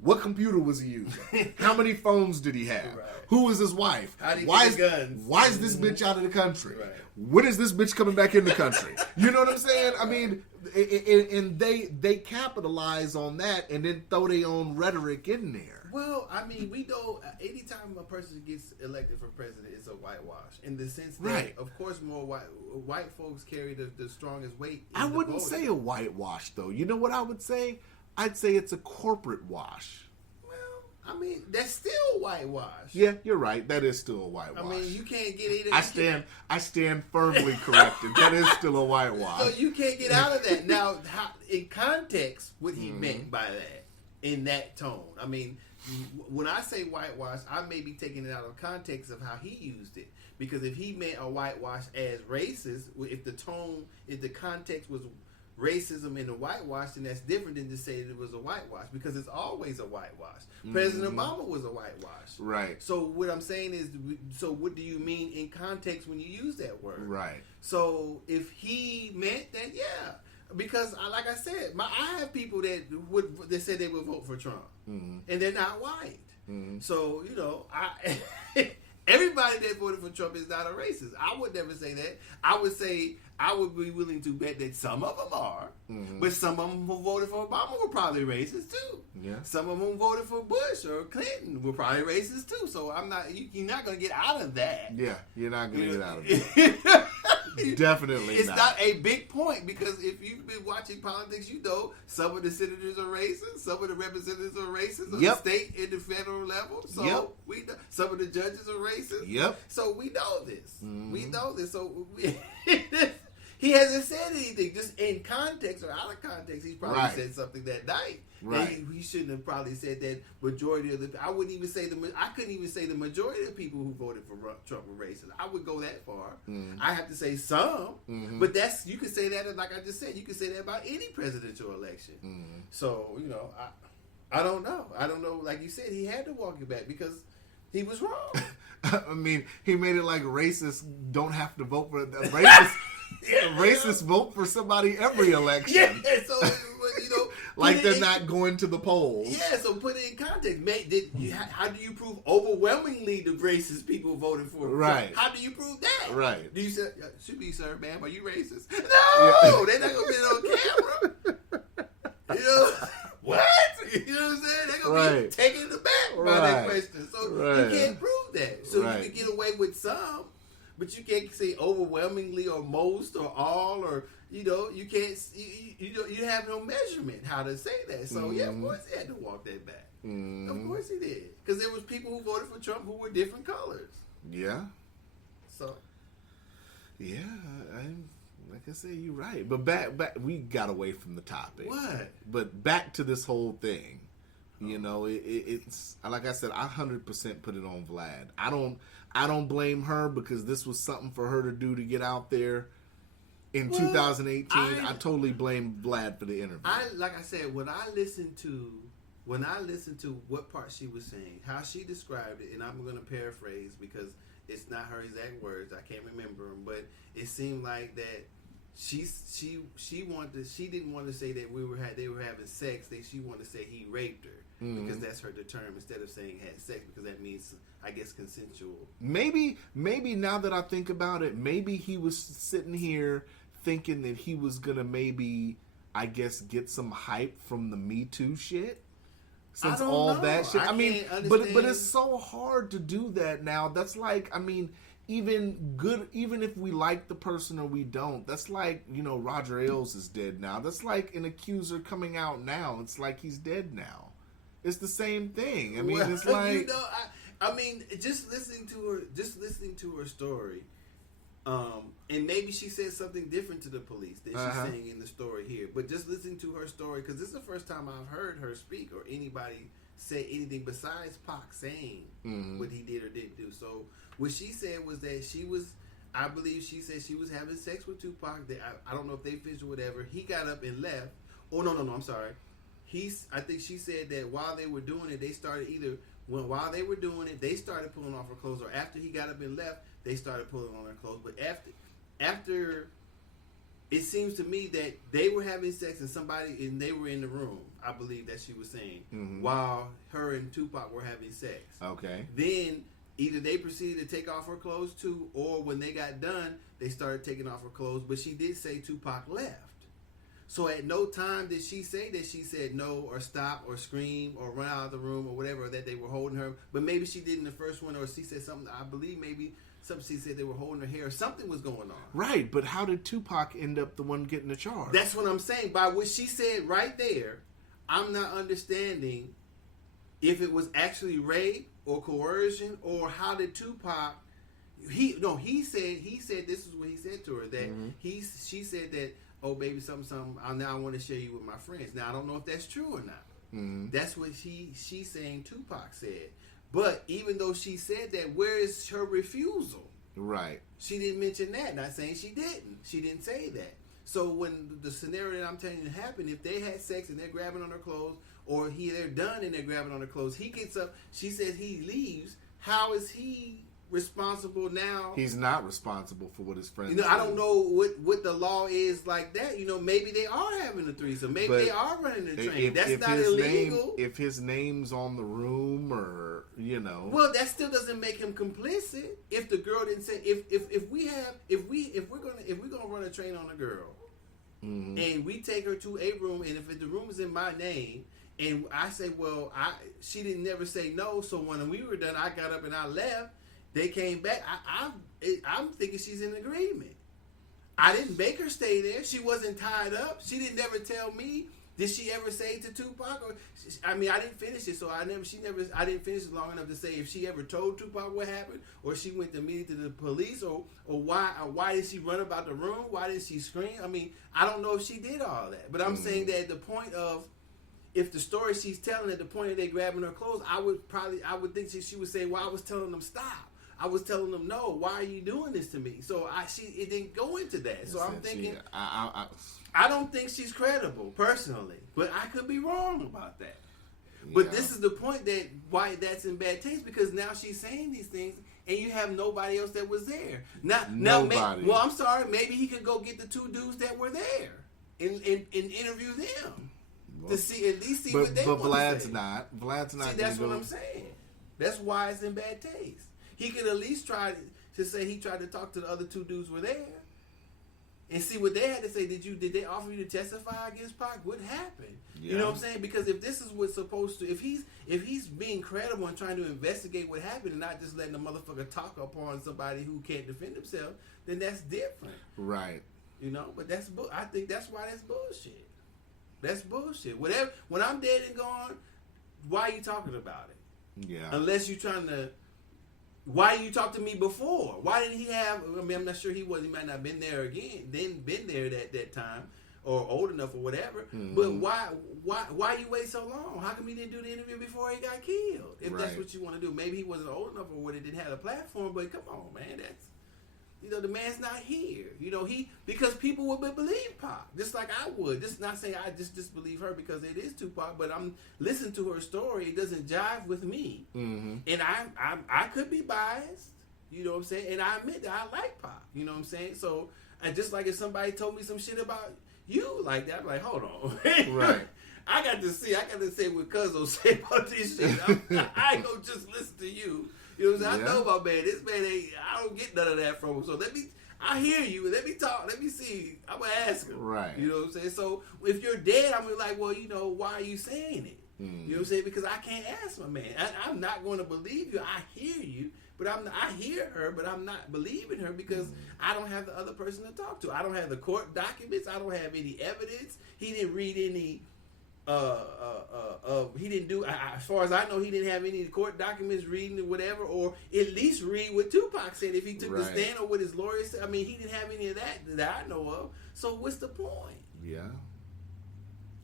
What computer was he using? How many phones did he have? Right. Who was his wife? How did he get the guns? Why is this bitch out of the country? Right. When is this bitch coming back in the country? You know what I'm saying? I mean, and they capitalize on that and then throw their own rhetoric in there. Well, I mean, we know anytime a person gets elected for president, it's a whitewash. In the sense that, right. Of course, more white folks carry the strongest weight. I wouldn't say a whitewash, though. You know what I would say? I'd say it's a corporate wash. Well, I mean, that's still whitewash. Yeah, you're right. That is still a whitewash. I mean, you can't get either. I stand firmly corrected. That is still a whitewash. So you can't get out of that. Now, in context, what he meant by that, in that tone. I mean, when I say whitewash, I may be taking it out of context of how he used it. Because if he meant a whitewash as racist, if the context was racism in the whitewash, then that's different than to say that it was a whitewash, because it's always a whitewash. President Obama was a whitewash. Right. So what I'm saying is, so what do you mean in context when you use that word? Right. So if he meant that, yeah. Because, like I said, I have people that said they would vote for Trump, and they're not white. So, everybody that voted for Trump is not a racist. I would never say that. I would say I would be willing to bet that some of them are, But some of them who voted for Obama were probably racist too. Yeah. Some of them who voted for Bush or Clinton were probably racist too. So you're not going to get out of that. Yeah, you're not going to get out of it. Definitely it's not a big point, because if you've been watching politics, you know some of the senators are racist, some of the representatives are racist on the state and the federal level. So we know, some of the judges are racist. Yep. So we know this. We know this. So he hasn't said anything. Just in context or out of context, he's probably said something that night. Right. He shouldn't have probably said that. Majority of I couldn't even say the majority of people who voted for Trump were racist. I would go that far. I have to say some, but you could say that, like I just said, you could say that about any presidential election. So I don't know. I don't know. Like you said, he had to walk it back because he was wrong. I mean, he made it like racists don't have to vote for racists. Racists vote for somebody every election. Yeah, so like they're not going to the polls. Yeah, so put it in context. How do you prove overwhelmingly the racist people voted for? Right. How do you prove that? Right. Do you say, should be, sir, ma'am, are you racist? No, they're not gonna be on camera. What? You know what I'm saying? They're gonna be taken aback by that question. So you can't prove that. So you can get away with some. But you can't say overwhelmingly or most or all, or you can't. You have no measurement how to say that. So yeah, of course he had to walk that back. Of course he did, because there was people who voted for Trump who were different colors. Yeah. So. Yeah, like I said, you're right. But back, we got away from the topic. What? But back to this whole thing. It's like I said, I 100% put it on Vlad. I don't blame her, because this was something for her to do to get out there in 2018. I totally blame Vlad for the interview. Like I said, when I listened to what part she was saying, how she described it, and I'm going to paraphrase because it's not her exact words. I can't remember them, but it seemed like that she didn't want to say that they were having sex. She wanted to say he raped her. Because that's her term, instead of saying had sex, because that means, I guess, consensual. Maybe now that I think about it, maybe he was sitting here thinking that he was gonna maybe, I guess, get some hype from the Me Too shit. Since all that shit, I mean, but it's so hard to do that now. That's like, I mean, even if we like the person or we don't, that's like, Roger Ailes is dead now. That's like an accuser coming out now. It's like he's dead now. It's the same thing. I mean, it's like I mean, just listening to her story, and maybe she said something different to the police than she's saying in the story here. But just listening to her story, because this is the first time I've heard her speak or anybody say anything besides Pac saying what he did or didn't do. So what she said was that I believe she said she was having sex with Tupac. I don't know if they finished or whatever. He got up and left. Oh no, I'm sorry. I think she said that while they were doing it, they started while they were doing it, they started pulling off her clothes, or after he got up and left, they started pulling on her clothes. But after, it seems to me that they were having sex and they were in the room. I believe that she was saying while her and Tupac were having sex. Okay. Then either they proceeded to take off her clothes too, or when they got done, they started taking off her clothes. But she did say Tupac left. So at no time did she say that she said no or stop or scream or run out of the room or whatever, or that they were holding her. But maybe she did in the first one, or she said something. I believe maybe something she said they were holding her hair or something was going on. Right, but how did Tupac end up the one getting the charge? That's what I'm saying. By what she said right there, I'm not understanding if it was actually rape or coercion, or how did Tupac... He said this is what he said to her, that she said that, oh, baby, something, now I want to share you with my friends. Now, I don't know if that's true or not. That's what she's saying Tupac said. But even though she said that, where is her refusal? Right. She didn't mention that. Not saying she didn't. She didn't say that. So when the scenario that I'm telling you happened, if they had sex and they're grabbing on her clothes, or they're done and they're grabbing on her clothes, he gets up, she says he leaves, how is he responsible now? He's not responsible for what his friends I don't know what the law is like that. Maybe they are having a threesome. Maybe they are running the train. That's not illegal. If his name's on the room, or well, that still doesn't make him complicit. If the girl didn't say, if we're gonna run a train on a girl, and we take her to a room, and if the room is in my name, and I say, well, she didn't never say no, so when we were done, I got up and I left. They came back. I'm thinking she's in agreement. I didn't make her stay there. She wasn't tied up. She didn't never tell me. Did she ever say to Tupac? Or I didn't finish it, so I didn't finish it long enough to say if she ever told Tupac what happened, or she went immediately to the police, or why did she run about the room? Why did she scream? I don't know if she did all that, but I'm saying that at the point of, if the story she's telling at the point of they grabbing her clothes, I would think she would say, well, I was telling them stop. I was telling them, no, why are you doing this to me? So it didn't go into that. So I'm thinking, I don't think she's credible, personally. But I could be wrong about that. Yeah. But this is the point that why that's in bad taste, because now she's saying these things and you have nobody else that was there. Well, I'm sorry, maybe he could go get the two dudes that were there and interview them to at least see what they want to say. But Vlad's not. See, that's what I'm saying. That's why it's in bad taste. He could at least try to say he tried to talk to the other two dudes were there and see what they had to say. Did they offer you to testify against Pac? What happened? Yeah. You know what I'm saying? Because if this is what's supposed to, if he's being credible and trying to investigate what happened and not just letting the motherfucker talk upon somebody who can't defend himself, then that's different. Right. But I think that's why that's bullshit. That's bullshit. Whatever. When I'm dead and gone, why are you talking about it? Yeah. Unless you're trying to. Why didn't you talk to me before? Why didn't he have? I'm not sure he was. He might not have been there again. Then been there at that time, or old enough, or whatever. Mm-hmm. But why you wait so long? How come he didn't do the interview before he got killed? If that's what you want to do, maybe he wasn't old enough, or didn't have a platform. But come on, man, that's. The man's not here. Because people would believe Pac, just like I would. Just not saying I just disbelieve her because it is Tupac, but I'm listening to her story. It doesn't jive with me, and I could be biased. You know what I'm saying? And I admit that I like Pac. You know what I'm saying? So, and just like if somebody told me some shit about you like that, I'm like, hold on, right? I got to say what Cuzzo say about this shit. I ain't gonna just listen to you. You know what I'm saying? Yeah. I know my man. This man I don't get none of that from him. So I hear you. Let me talk. Let me see. I'm going to ask him. Right. You know what I'm saying? So if you're dead, I'm like, well, why are you saying it? You know what I'm saying? Because I can't ask my man. I'm not going to believe you. I hear you. But I hear her, but I'm not believing her because I don't have the other person to talk to. I don't have the court documents. I don't have any evidence. He didn't read any... he didn't do, as far as I know, he didn't have any court documents reading or whatever, or at least read what Tupac said if he took the stand or what his lawyer said. He didn't have any of that I know of. So what's the point? Yeah.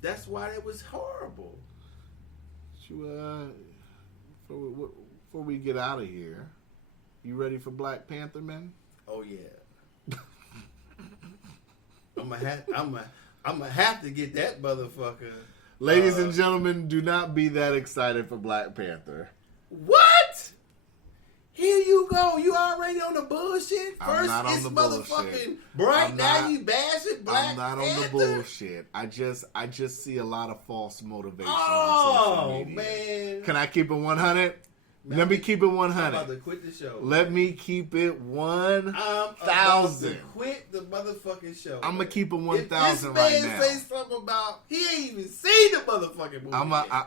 That's why it was horrible. Before we get out of here, you ready for Black Panther, man? Oh yeah. I'm gonna have to get that motherfucker. Ladies and gentlemen, do not be that excited for Black Panther. What? Here you go. You already on the bullshit? I'm not on it's the motherfucking bullshit. bright. Now you bashing Black Panther? I'm not on the bullshit. I just see a lot of false motivation on social media. Man. Can I keep it 100? Let me keep it 100. I'm about to quit the show. Let me keep it 1,000. I'm about to quit the motherfucking show. I'm going to keep it 1,000 right now. If this man say something about, he ain't even seen the motherfucking movie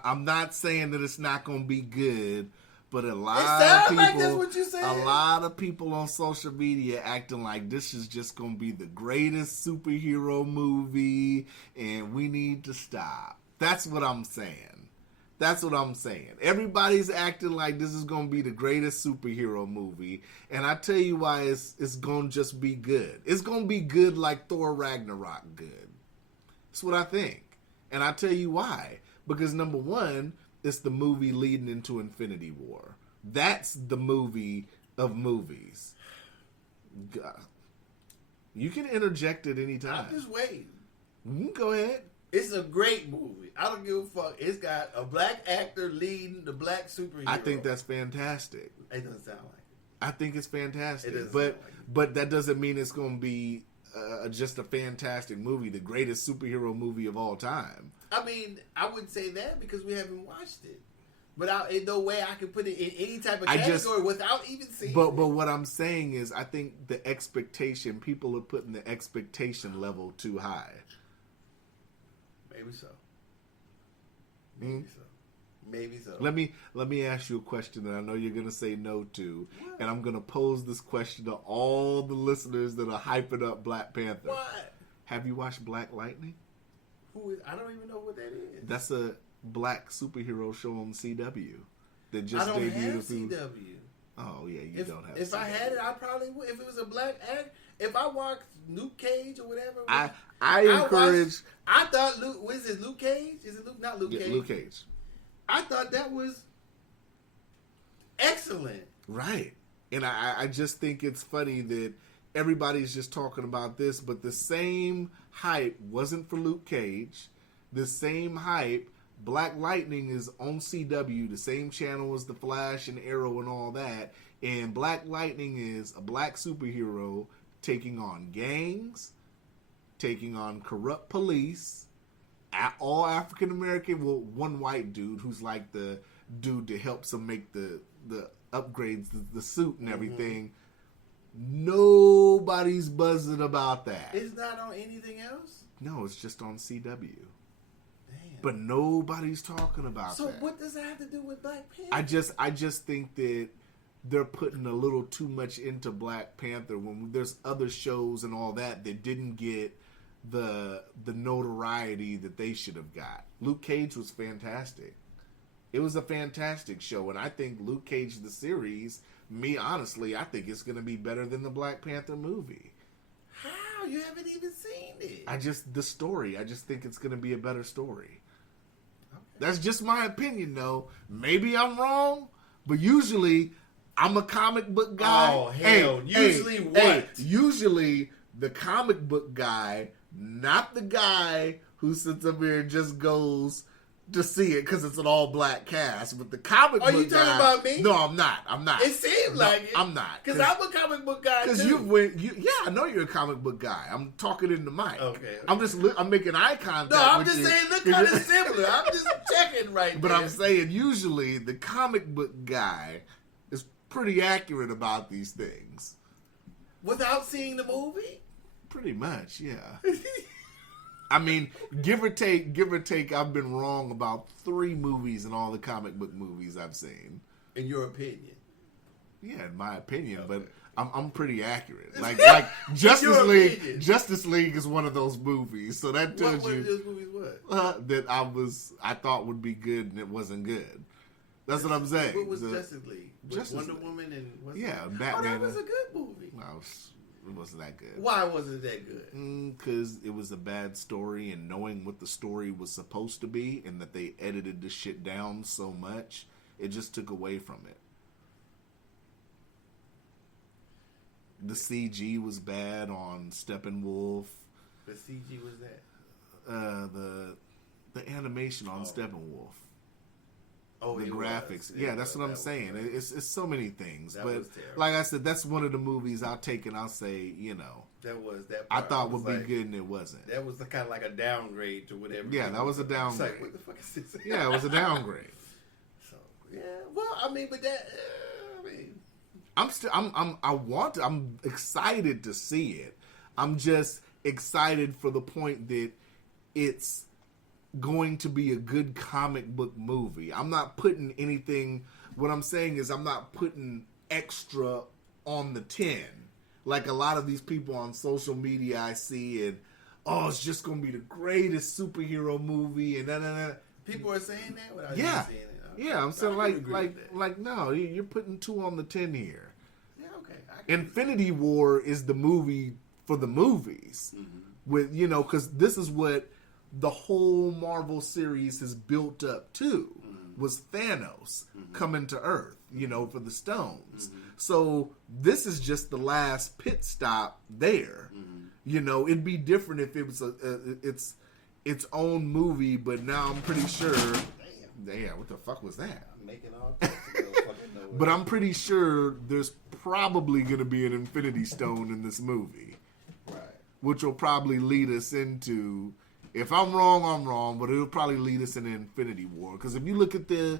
I'm not saying that it's not going to be good, but a lot of people on social media acting like this is just going to be the greatest superhero movie and we need to stop. That's what I'm saying. Everybody's acting like this is going to be the greatest superhero movie. And I tell you why it's going to just be good. It's going to be good like Thor Ragnarok good. That's what I think. And I tell you why. Because number one, it's the movie leading into Infinity War. That's the movie of movies. God. You can interject at any time. I'm just waiting. Go ahead. It's a great movie. I don't give a fuck. It's got a black actor leading the black superhero. I think that's fantastic. It doesn't sound like it. I think it's fantastic. It but that doesn't mean it's going to be just a fantastic movie, the greatest superhero movie of all time. I wouldn't say that because we haven't watched it. But in no way I can put it in any type of category without even seeing But it. what I'm saying is, I think the expectation, people are putting the expectation level too high. Maybe so. Maybe so. Let me ask you a question that I know you're gonna say no to, and I'm gonna pose this question to all the listeners that are hyping up Black Panther. What? Have you watched Black Lightning? Who is? I don't even know what that is. That's a black superhero show on CW that just I don't debuted. have CW. Oh yeah, you don't have. If CW. I had it, I probably would. If it was a black act, if I watched Luke Cage or whatever, I encourage. I thought Luke. What is it? Luke Cage? Is it Luke? Not Luke Cage. Luke Cage. I thought that was excellent. Right. And I just think it's funny that everybody's just talking about this, but the same hype wasn't for Luke Cage. The same hype, Black Lightning is on CW, the same channel as The Flash and Arrow and all that. And Black Lightning is a black superhero taking on gangs, taking on corrupt police, all African American, well, one white dude who's like the dude that helps him make the upgrades, the suit and everything. Nobody's buzzing about that. It's not on anything else? No, it's just on CW. Damn. But nobody's talking about that. So what does that have to do with Black Panther? I just think that they're putting a little too much into Black Panther when there's other shows and all that didn't get the notoriety that they should have got. Luke Cage was fantastic. It was a fantastic show, and I think Luke Cage the series, honestly, I think it's going to be better than the Black Panther movie. How? You haven't even seen it. I just think it's going to be a better story. Okay. That's just my opinion, though. Maybe I'm wrong, but usually I'm a comic book guy. Oh, hell. Usually what? Usually the comic book guy, not the guy who sits up here and just goes to see it because it's an all-black cast. But the comic book guy... Are you talking about me? No, I'm not. It seemed like it. I'm not. Because I'm a comic book guy, too. Yeah, I know you're a comic book guy. I'm talking in the mic. Okay. I'm making eye contact with you. No, I'm just saying look kind of similar. I'm just checking right But there. I'm saying usually the comic book guy is pretty accurate about these things. Without seeing the movie? Pretty much, yeah. I mean, give or take, I've been wrong about 3 movies in all the comic book movies I've seen. In your opinion? Yeah, in my opinion, okay. But I'm pretty accurate. Like Justice League. Justice League is one of those movies, so that tells you. What those movies what? That I thought would be good and it wasn't good. That's what I'm saying. What was Justice League? Wonder Woman and Batman. Oh, that was a good movie. No, it wasn't that good. Why wasn't that good? Because it was a bad story, and knowing what the story was supposed to be, and that they edited the shit down so much, it just took away from it. The CG was bad on Steppenwolf. The CG was that? The animation on Steppenwolf. Oh, the graphics. Yeah, that's what I'm saying. It's so many things. But terrible. Like I said, that's one of the movies I'll take and I'll say, that I thought would be good and it wasn't. That was kind of like a downgrade to whatever. Yeah, that was a downgrade. It's like, what the fuck is this? Yeah, it was a downgrade. So yeah, well, I mean, but that, I'm excited to see it. I'm just excited for the point that it's going to be a good comic book movie. I'm not putting anything. What I'm saying is I'm not putting extra on the 10. Like a lot of these people on social media I see, and it's just going to be the greatest superhero movie, and da. People are saying that without yeah. saying it. Okay. Yeah, I'm saying like no, you're putting 2 on the 10 here. Yeah, okay. Infinity War is the movie for the movies, with because this is what the whole Marvel series has built up to, was Thanos coming to Earth, for the stones. So this is just the last pit stop there. It'd be different if it was its own movie, but now I'm pretty sure. Damn, what the fuck was that? I'm making all types of fucking noise. But I'm pretty sure there's probably going to be an Infinity Stone in this movie, right? Which will probably lead us into. If I'm wrong, I'm wrong, but it'll probably lead us into Infinity War. Because if you look at the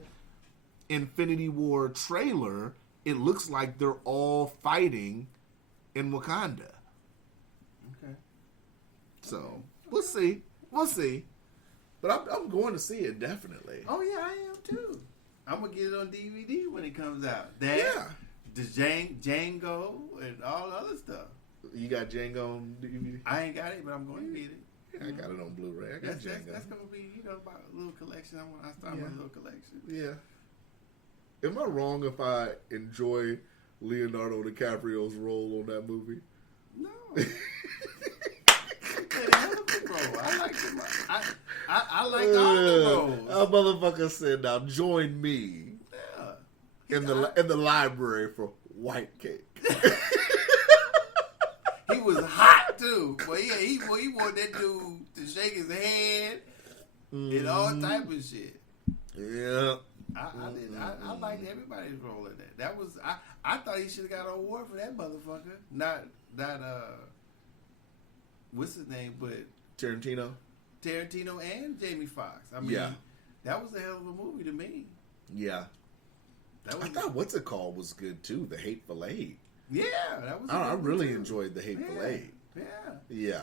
Infinity War trailer, it looks like they're all fighting in Wakanda. Okay. So we'll see. But I'm going to see it definitely. Oh yeah, I am too. I'm gonna get it on DVD when it comes out. That, Yeah. the Django and all the other stuff. You got Django on DVD? I ain't got it, but I'm going to get it. Yeah, I got it on Blu-ray. I got Django. That's gonna be, about a little collection. I start my little collection. Yeah. Am I wrong if I enjoy Leonardo DiCaprio's role on that movie? No. Hell of a role. I like him. I like all the roles. Our motherfucker said, "Now join me in the library for white cake." He was hot too. But yeah, he wanted that dude to shake his hand and all type of shit. Yeah. I liked everybody's role in that. That was I thought he should have got an award for that motherfucker. Not what's his name, but Tarantino and Jamie Foxx. I mean, that was a hell of a movie to me. Yeah. I thought What's It Called was good too. The Hateful Eight. Yeah, that was. I really enjoyed The Hateful Eight. Yeah.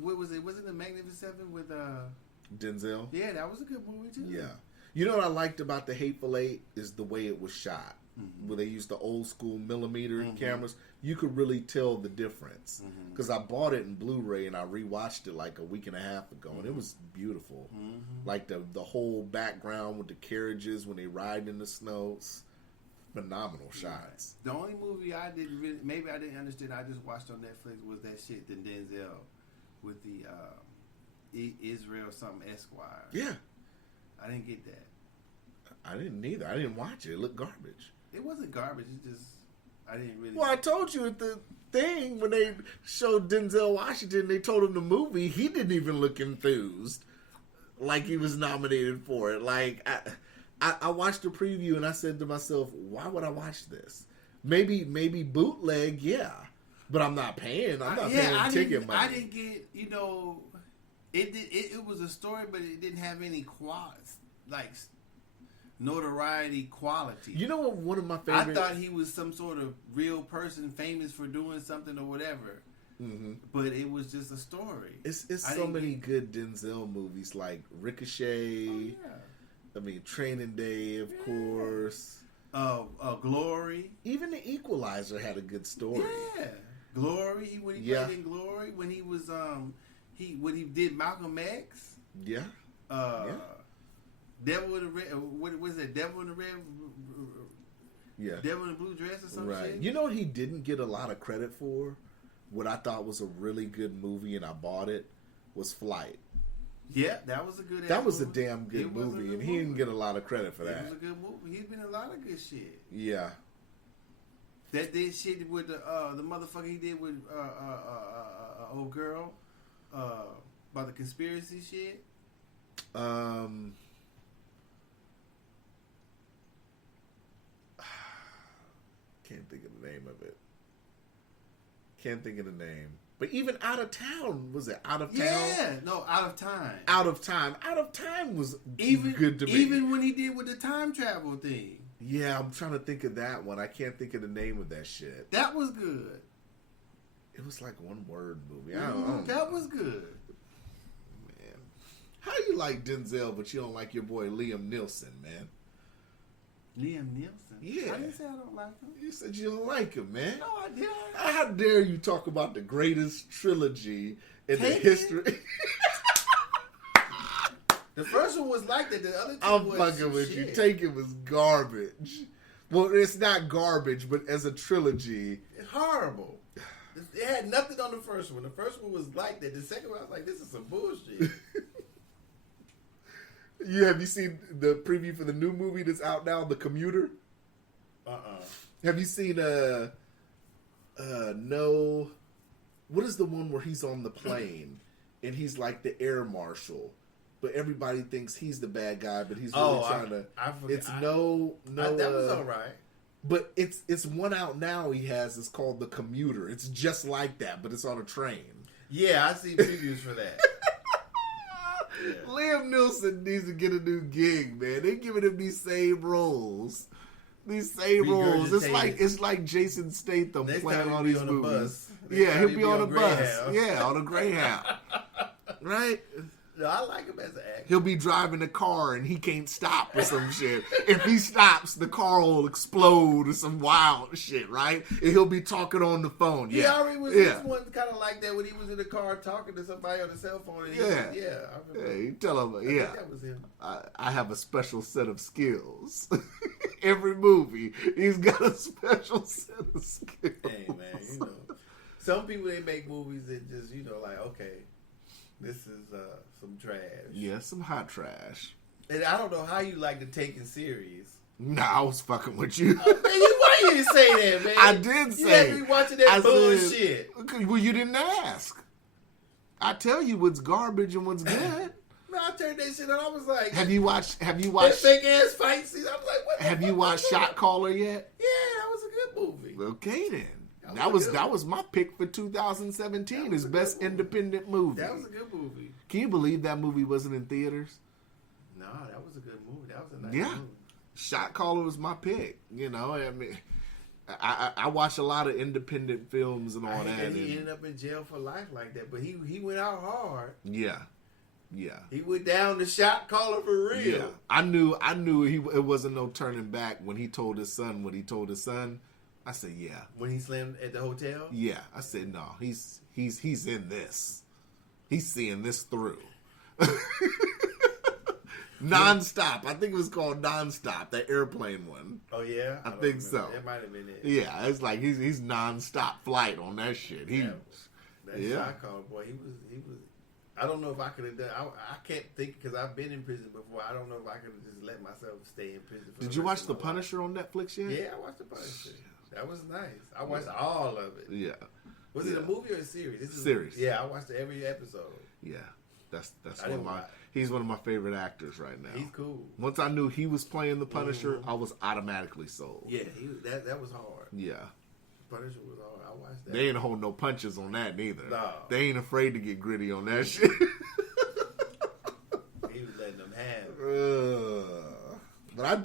What was it? Wasn't the Magnificent Seven with Denzel? Yeah, that was a good movie too. Yeah. You know what I liked about The Hateful Eight is the way it was shot. Mm-hmm. Where they used the old school millimeter cameras. You could really tell the difference. Because I bought it in Blu-ray and I rewatched it like a week and a half ago. And it was beautiful. Like the whole background with the carriages when they ride in the snow. Phenomenal shots. The only movie I didn't really, maybe I didn't understand, I just watched on Netflix, was that shit, the Denzel with the Israel something Esquire. Yeah. I didn't get that. I didn't either. I didn't watch it. It looked garbage. It wasn't garbage. It just, I didn't really. Well, I told you at the thing when they showed Denzel Washington, they told him the movie, he didn't even look enthused like he was nominated for it. Like, I watched the preview and I said to myself, why would I watch this? Maybe bootleg, yeah. But I'm not paying. I'm not paying ticket money. I didn't get, it was a story, but it didn't have any notoriety quality. You know what one of my favorite... I thought he was some sort of real person famous for doing something or whatever. Mm-hmm. But it was just a story. It's so many good Denzel movies like Ricochet. Oh, yeah. I mean, Training Day, of course. Glory. Even The Equalizer had a good story. Yeah. Glory. When he played in Glory. When he was, when he did Malcolm X. Yeah. Devil in the Red, what was it? Devil in the Red, Devil in the Blue Dress or something. Right. You know what he didn't get a lot of credit for? What I thought was a really good movie and I bought it was Flight. Yeah, that was a good. That was a damn good movie, and he didn't get a lot of credit for that. It was a good movie. He's been in a lot of good shit. Yeah. That did shit with the motherfucker he did with old girl about the conspiracy shit. Can't think of the name of it. Can't think of the name. But even Out of Town, was it Out of Town? Yeah, no, Out of Time. Out of Time. Out of Time was good to me. Even when he did with the time travel thing. Yeah, I'm trying to think of that one. I can't think of the name of that shit. That was good. It was like one word movie. That was good. Man. How you like Denzel, but you don't like your boy Liam Neeson, man? Liam Neeson? Yeah. I didn't say I don't like him. You said you don't like him, man. No, I didn't. How dare you talk about the greatest trilogy in the history? The first one was like that. The other two I'm was fucking with shit. you. Taken was garbage. Well, it's not garbage, but as a trilogy, it's horrible. It had nothing on the first one. The first one was like that. The second one, I was like, this is some bullshit. Have you seen the preview for the new movie that's out now, The Commuter? Have you seen no? What is the one where he's on the plane and he's like the air marshal, but everybody thinks he's the bad guy, but he's really trying to. It's no. That was all right. But it's one out now. He has. It's called The Commuter. It's just like that, but it's on a train. Yeah, I see previews for that. Liam Neeson needs to get a new gig, man. They giving him these same roles. These same roles. It's like Jason Statham playing all these movies. Yeah, he'll be on a bus. Yeah, on a Greyhound. Right? No, I like him as an actor. He'll be driving a car and he can't stop or some shit. If he stops, the car will explode or some wild shit, right? And he'll be talking on the phone. He already was this one kind of like that when he was in the car talking to somebody on the cell phone. And I remember. You tell him, I think that was him. I have a special set of skills. Every movie, he's got a special set of skills. Hey, man, some people, they make movies that just, like, okay, this is some trash. Yeah, some hot trash. And I don't know how you like to take it serious. Nah, I was fucking with you. Man, why you didn't say that, man? I did say. You had me watching that bullshit. Well, you didn't ask. I tell you what's garbage and what's good. Man, I turned that shit on. I was like, Have you watched that fake ass fight scene? I was like, what? Have you watched Shot Caller yet? Yeah, that was a good movie. Okay then. That was my pick for 2017 as best independent movie. That was a good movie. Can you believe that movie wasn't in theaters? No, that was a good movie. That was a nice movie. Shot Caller was my pick. I mean, I watch a lot of independent films and all that. And he ended up in jail for life like that, but he went out hard. Yeah. He went down the Shot Caller for real. Yeah. I knew it wasn't no turning back when he told his son what he told his son. I said, yeah. When he slammed at the hotel? Yeah. I said, no, he's in this. He's seeing this through. Nonstop. I think it was called Nonstop, that airplane one. Oh, yeah? I think so. That might have been it. Yeah, it's like he's nonstop flight on that shit. Shot Caller, boy, he was. I don't know if I could have done. I can't think because I've been in prison before. I don't know if I could have just let myself stay in prison. Did you watch The Punisher on Netflix yet? Yeah, I watched The Punisher. That was nice. I watched all of it. Yeah. Was it a movie or a series? This is series. Yeah, I watched every episode. Yeah, that's one of my. He's one of my favorite actors right now. He's cool. Once I knew he was playing the Punisher, I was automatically sold. Yeah, that was hard. Yeah. Punisher was hard. I watched that. They ain't hold no punches on that neither. No. They ain't afraid to get gritty on that shit. He was letting them have it. But I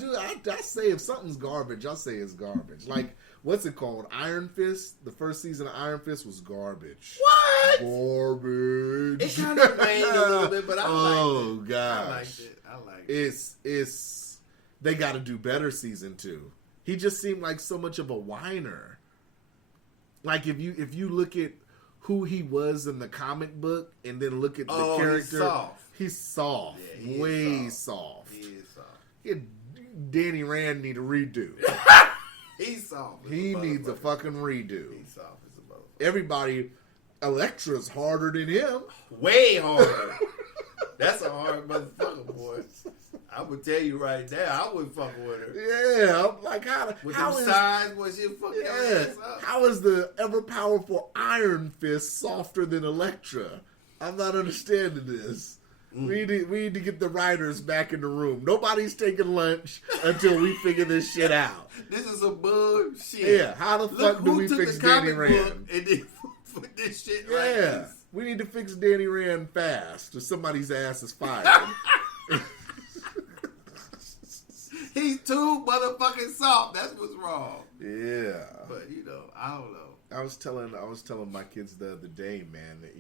say if something's garbage, I'll say it's garbage. Like, what's it called? Iron Fist? The first season of Iron Fist was garbage. What? Garbage. It kind of rained a little bit, but I liked it. Oh, gosh. I liked it. It's they got to do better season 2. He just seemed like so much of a whiner. Like, if you look at who he was in the comic book and then look at the character. He's soft. Yeah, way soft. He is soft. Danny Rand need a redo. He's soft. He needs a fucking redo. He's soft as a motherfucker. Everybody, Elektra's harder than him. Way harder. That's a hard motherfucker, boy. I would tell you right now, I wouldn't fuck with her. Yeah, I'm like, how them size, boy, she'll fuck your ass up. How is the ever-powerful Iron Fist softer than Elektra? I'm not understanding this. We need to get the writers back in the room. Nobody's taking lunch until we figure this shit out. This is some bullshit. Yeah, how the fuck do we fix Danny Rand? And then put this shit like this. We need to fix Danny Rand fast or somebody's ass is fired. He's too motherfucking soft. That's what's wrong. Yeah. But, I don't know. I was telling my kids the other day, man, that,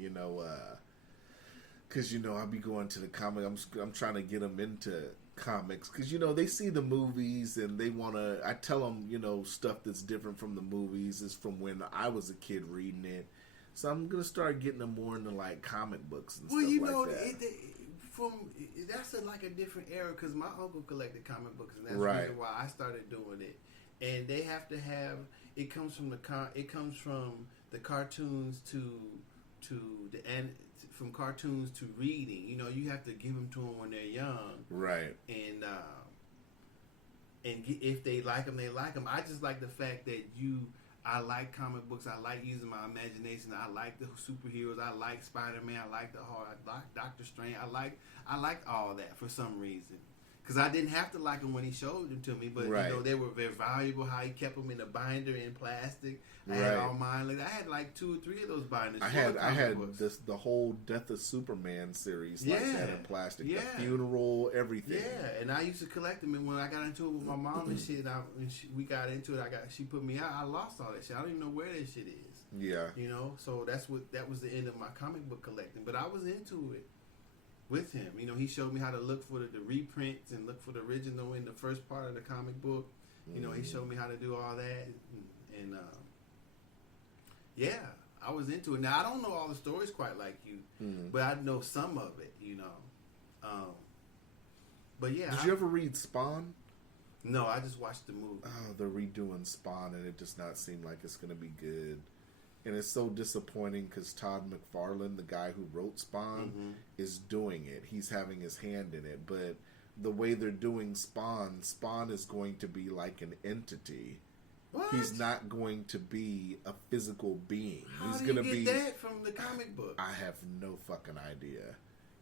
because, I be going to the comic. I'm trying to get them into comics because, they see the movies and they want to. I tell them, stuff that's different from the movies is from when I was a kid reading it. So I'm going to start getting them more into, like, comic books and stuff like that. That's like a different era because my uncle collected comic books and that's the reason why I started doing it. And they have to have it comes from the cartoons from cartoons to reading. You have to give them to them when they're young, right? And if they like them, they like them. I just like the fact that I like comic books. I like using my imagination. I like the superheroes. I like Spider-Man. I like I like Doctor Strange. I like all that for some reason. Because I didn't have to like them when he showed them to me, but Right. you know they were very valuable. How he kept them in a binder in plastic. I had all mine. Like I had like 2 or 3 of those binders. I had the whole Death of Superman series like that in plastic. Yeah. The funeral, everything. Yeah, and I used to collect them. And when I got into it with my mom and shit, we got into it. She put me out. I lost all that shit. I don't even know where that shit is. Yeah. You know, so that was the end of my comic book collecting. But I was into it with him. You know, he showed me how to look for the reprints and look for the original in the first part of the comic book. You know, he showed me how to do all that. And yeah, I was into it. Now, I don't know all the stories quite like you, but I know some of it, you know. But yeah. Did you ever read Spawn? No, I just watched the movie. Oh, they're redoing Spawn, and it does not seem like it's going to be good. And it's so disappointing because Todd McFarlane, the guy who wrote Spawn, is doing it. He's having his hand in it. But the way they're doing Spawn is going to be like an entity. What? He's not going to be a physical being. How He's do going you to be. get that from the comic book? I have no fucking idea.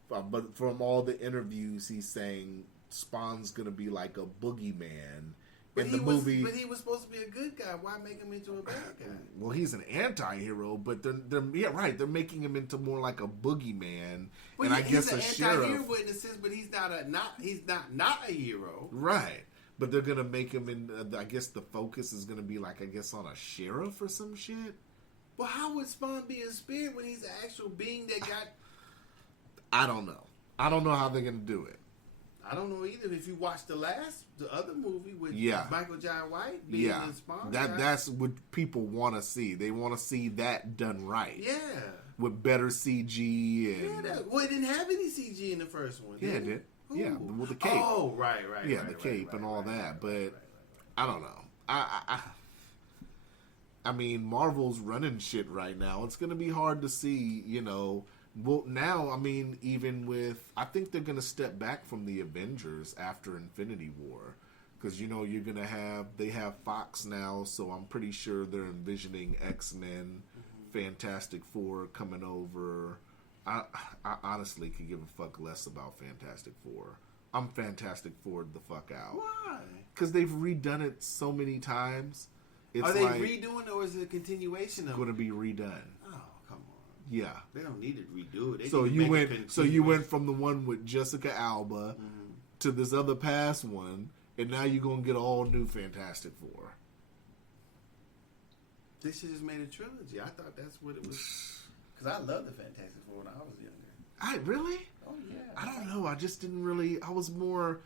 But from all the interviews, he's saying Spawn's going to be like a boogeyman. But in the movie, but he was supposed to be a good guy. Why make him into a bad guy? Well, he's an anti-hero, but they're They're making him into more like a boogeyman, Well, and I guess a he's an sheriff. anti-hero in a sense, but he's not a hero. Right, but they're gonna make him in. I guess the focus is gonna be like on a sheriff or some shit. Well, how would Spawn be a spirit when he's an actual being that got? I don't know. I don't know how they're gonna do it. I don't know either. If you watch the other movie with Michael Jai White being in Spawn, that's what people want to see. They want to see that done right. Yeah, with better CG and it didn't have any CG in the first one. Yeah, it did. Ooh. Yeah, with the cape. Oh, right. Yeah, the cape and all that. But I don't know. I mean, Marvel's running shit right now. It's gonna be hard to see, you know. Well, now, I mean, even with... I think they're going to step back from the Avengers after Infinity War. Because, you know, you're going to have... They have Fox now, so I'm pretty sure they're envisioning X-Men, Fantastic Four coming over. I honestly could give a fuck less about Fantastic Four. I'm Fantastic Four the fuck out. Why? Because they've redone it so many times. Are they redoing it, or is it a continuation of it? It's going to be redone. Yeah, they don't need to redo it. You went from the one with Jessica Alba to this other past one, and now you're gonna get all new Fantastic Four. They should just made a trilogy. I thought that's what it was. Because I loved the Fantastic Four when I was younger. I really? Oh yeah. I don't know. I just didn't really. I was more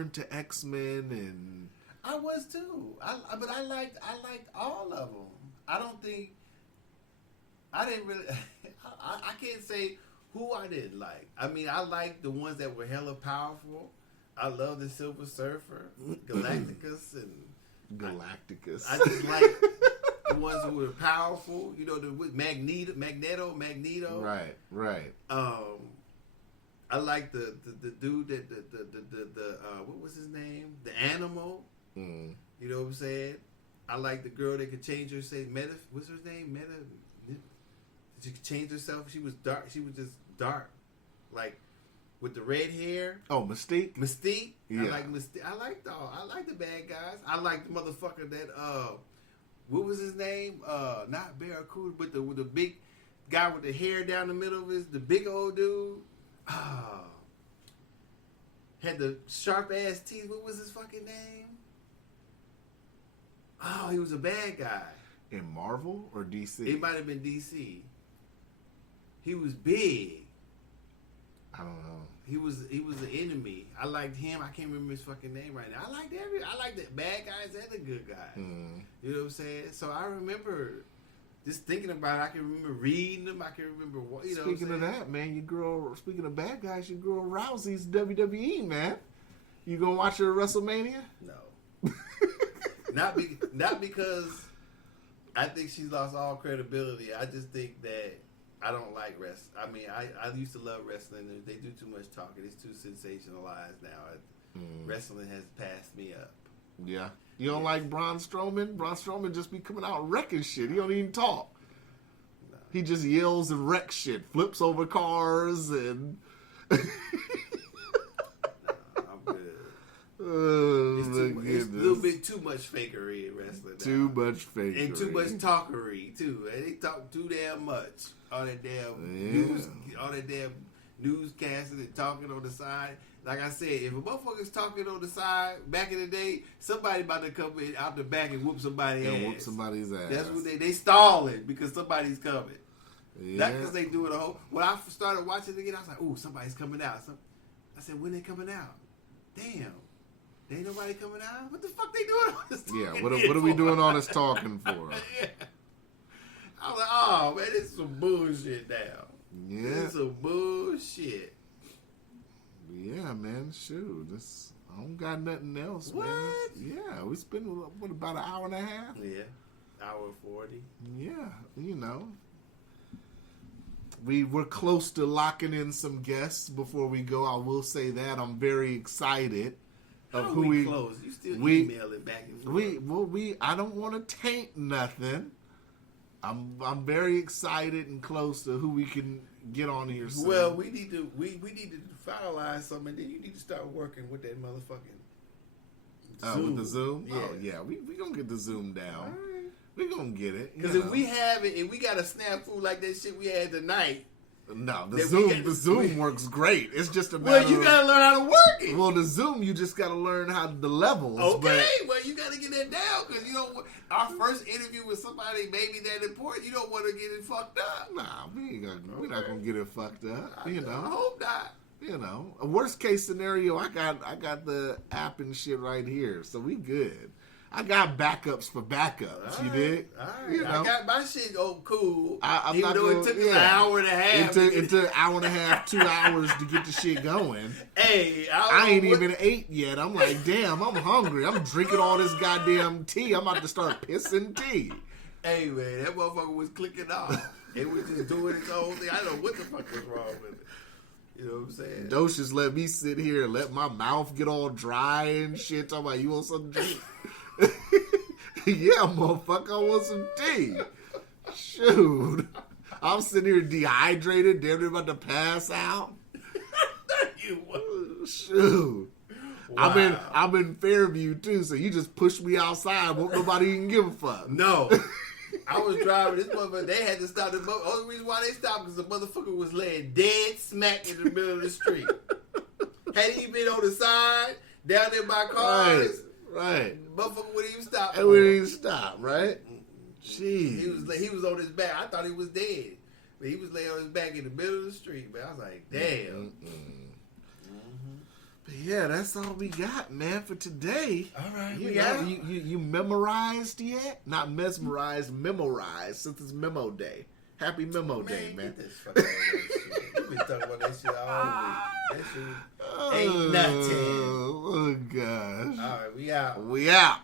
into X-Men and. I was too. But I liked all of them. I don't think. I didn't really. I can't say who I didn't like. I mean, I liked the ones that were hella powerful. I love the Silver Surfer, Galacticus, and Galacticus. I just like the ones who were powerful. You know, the Magneto. Right. I like the dude that the what was his name? The Animal. Mm. You know what I'm saying? I like the girl that could change her. What's her name? She could change herself. She was dark. She was just dark, like with the red hair. Oh, Mystique. Yeah. I like Mystique. I like the bad guys. I like the motherfucker that what was his name? Not Barracuda, but the big guy with the hair down the middle of the big old dude. Had the sharp ass teeth. What was his fucking name? Oh, he was a bad guy. In Marvel or DC? It might have been DC. He was big. I don't know. He was an enemy. I liked him. I can't remember his fucking name right now. I liked the bad guys and the good guys. Mm. You know what I'm saying? So I remember just thinking about it. I can remember reading them. I can remember what you know. Speaking of that, man, speaking of bad guys, your girl Rousey's WWE, man. You gonna watch her at WrestleMania? No. Not because I think she's lost all credibility. I just think that I don't like wrestling. I mean, I used to love wrestling. They do too much talking. It's too sensationalized now. Wrestling has passed me up. Yeah. You don't like Braun Strowman? Braun Strowman just be coming out wrecking shit. He don't even talk. No. He just yells and wrecks shit. Flips over cars and... No, I'm good. Oh, It's a little bit too much fakery in wrestling. Too much fakery. And too much talkery, too. And they talk too damn much. All that damn newscasting and talking on the side. Like I said, if a motherfucker's talking on the side back in the day, somebody about to come in out the back and whoop somebody's ass. Whoop somebody's ass. That's what they stalling because somebody's coming. Yeah. Not because they doing a whole. When I started watching it again, I was like, "Ooh, somebody's coming out." I said, "When they coming out? Damn, there ain't nobody coming out. What the fuck they doing all this talking? Yeah, what are we doing all this talking for?" Yeah. I was like, "Oh man, this is some bullshit now. Yeah, this is some bullshit." Yeah, man. Shoot, I don't got nothing else, what? man. Yeah, we spent about an hour and a half. Yeah, hour 40. Yeah, you know. We were close to locking in some guests before we go. I will say that I'm very excited of who we close. You still emailing back and forth. I don't want to taint nothing. I'm very excited and close to who we can get on here soon. Well, we need to finalize something, and then you need to start working with that motherfucking Zoom. With the Zoom? Yeah. Oh, yeah. We gonna get the Zoom down. All right. We gonna get it. Because if we have it, and we got a snafu like that shit we had tonight. No, the Zoom works great. It's just a matter Well, you gotta learn how to work it. Well, the Zoom, you just gotta learn how the levels. Okay, well, you gotta get that down because you don't. Our first interview with somebody maybe that important, you don't want to get it fucked up. Nah, we're not gonna get it fucked up. I hope not. You know, a worst case scenario, I got the app and shit right here, so we good. I got backups for backups. All you right, dig? All right. You know? I got my shit cool. I'm even not though it took us an hour and a half. It took an hour and a half, 2 hours to get the shit going. Hey, I ain't even ate yet. I'm like, damn, I'm hungry. I'm drinking all this goddamn tea. I'm about to start pissing tea. Hey, man, that motherfucker was clicking off. It was just doing its own thing. I don't know what the fuck was wrong with it. You know what I'm saying? Docious let me sit here and let my mouth get all dry and shit. Talking about, you want something to drink? Yeah, motherfucker, I want some tea. Shoot. I'm sitting here dehydrated, damn near about to pass out. Shoot. Wow. I'm in Fairview too, so you just pushed me outside. Won't nobody even give a fuck. No. I was driving this motherfucker. They had to stop the boat. Only reason why they stopped because the motherfucker was laying dead smack in the middle of the street. Had he been on the side, down there by cars, right. motherfucker wouldn't even stop. It wouldn't even stop, right? Jeez. He was on his back. I thought he was dead. But he was laying on his back in the middle of the street, man. I was like, damn. But yeah, that's all we got, man, for today. All right, you memorized yet? Not mesmerized, memorized, since it's Memo Day. Happy Memo Day, man. Get this fuck out of that shit. You been talking about that shit all week. That shit ain't nothing. Oh, gosh. All right, we out. We out.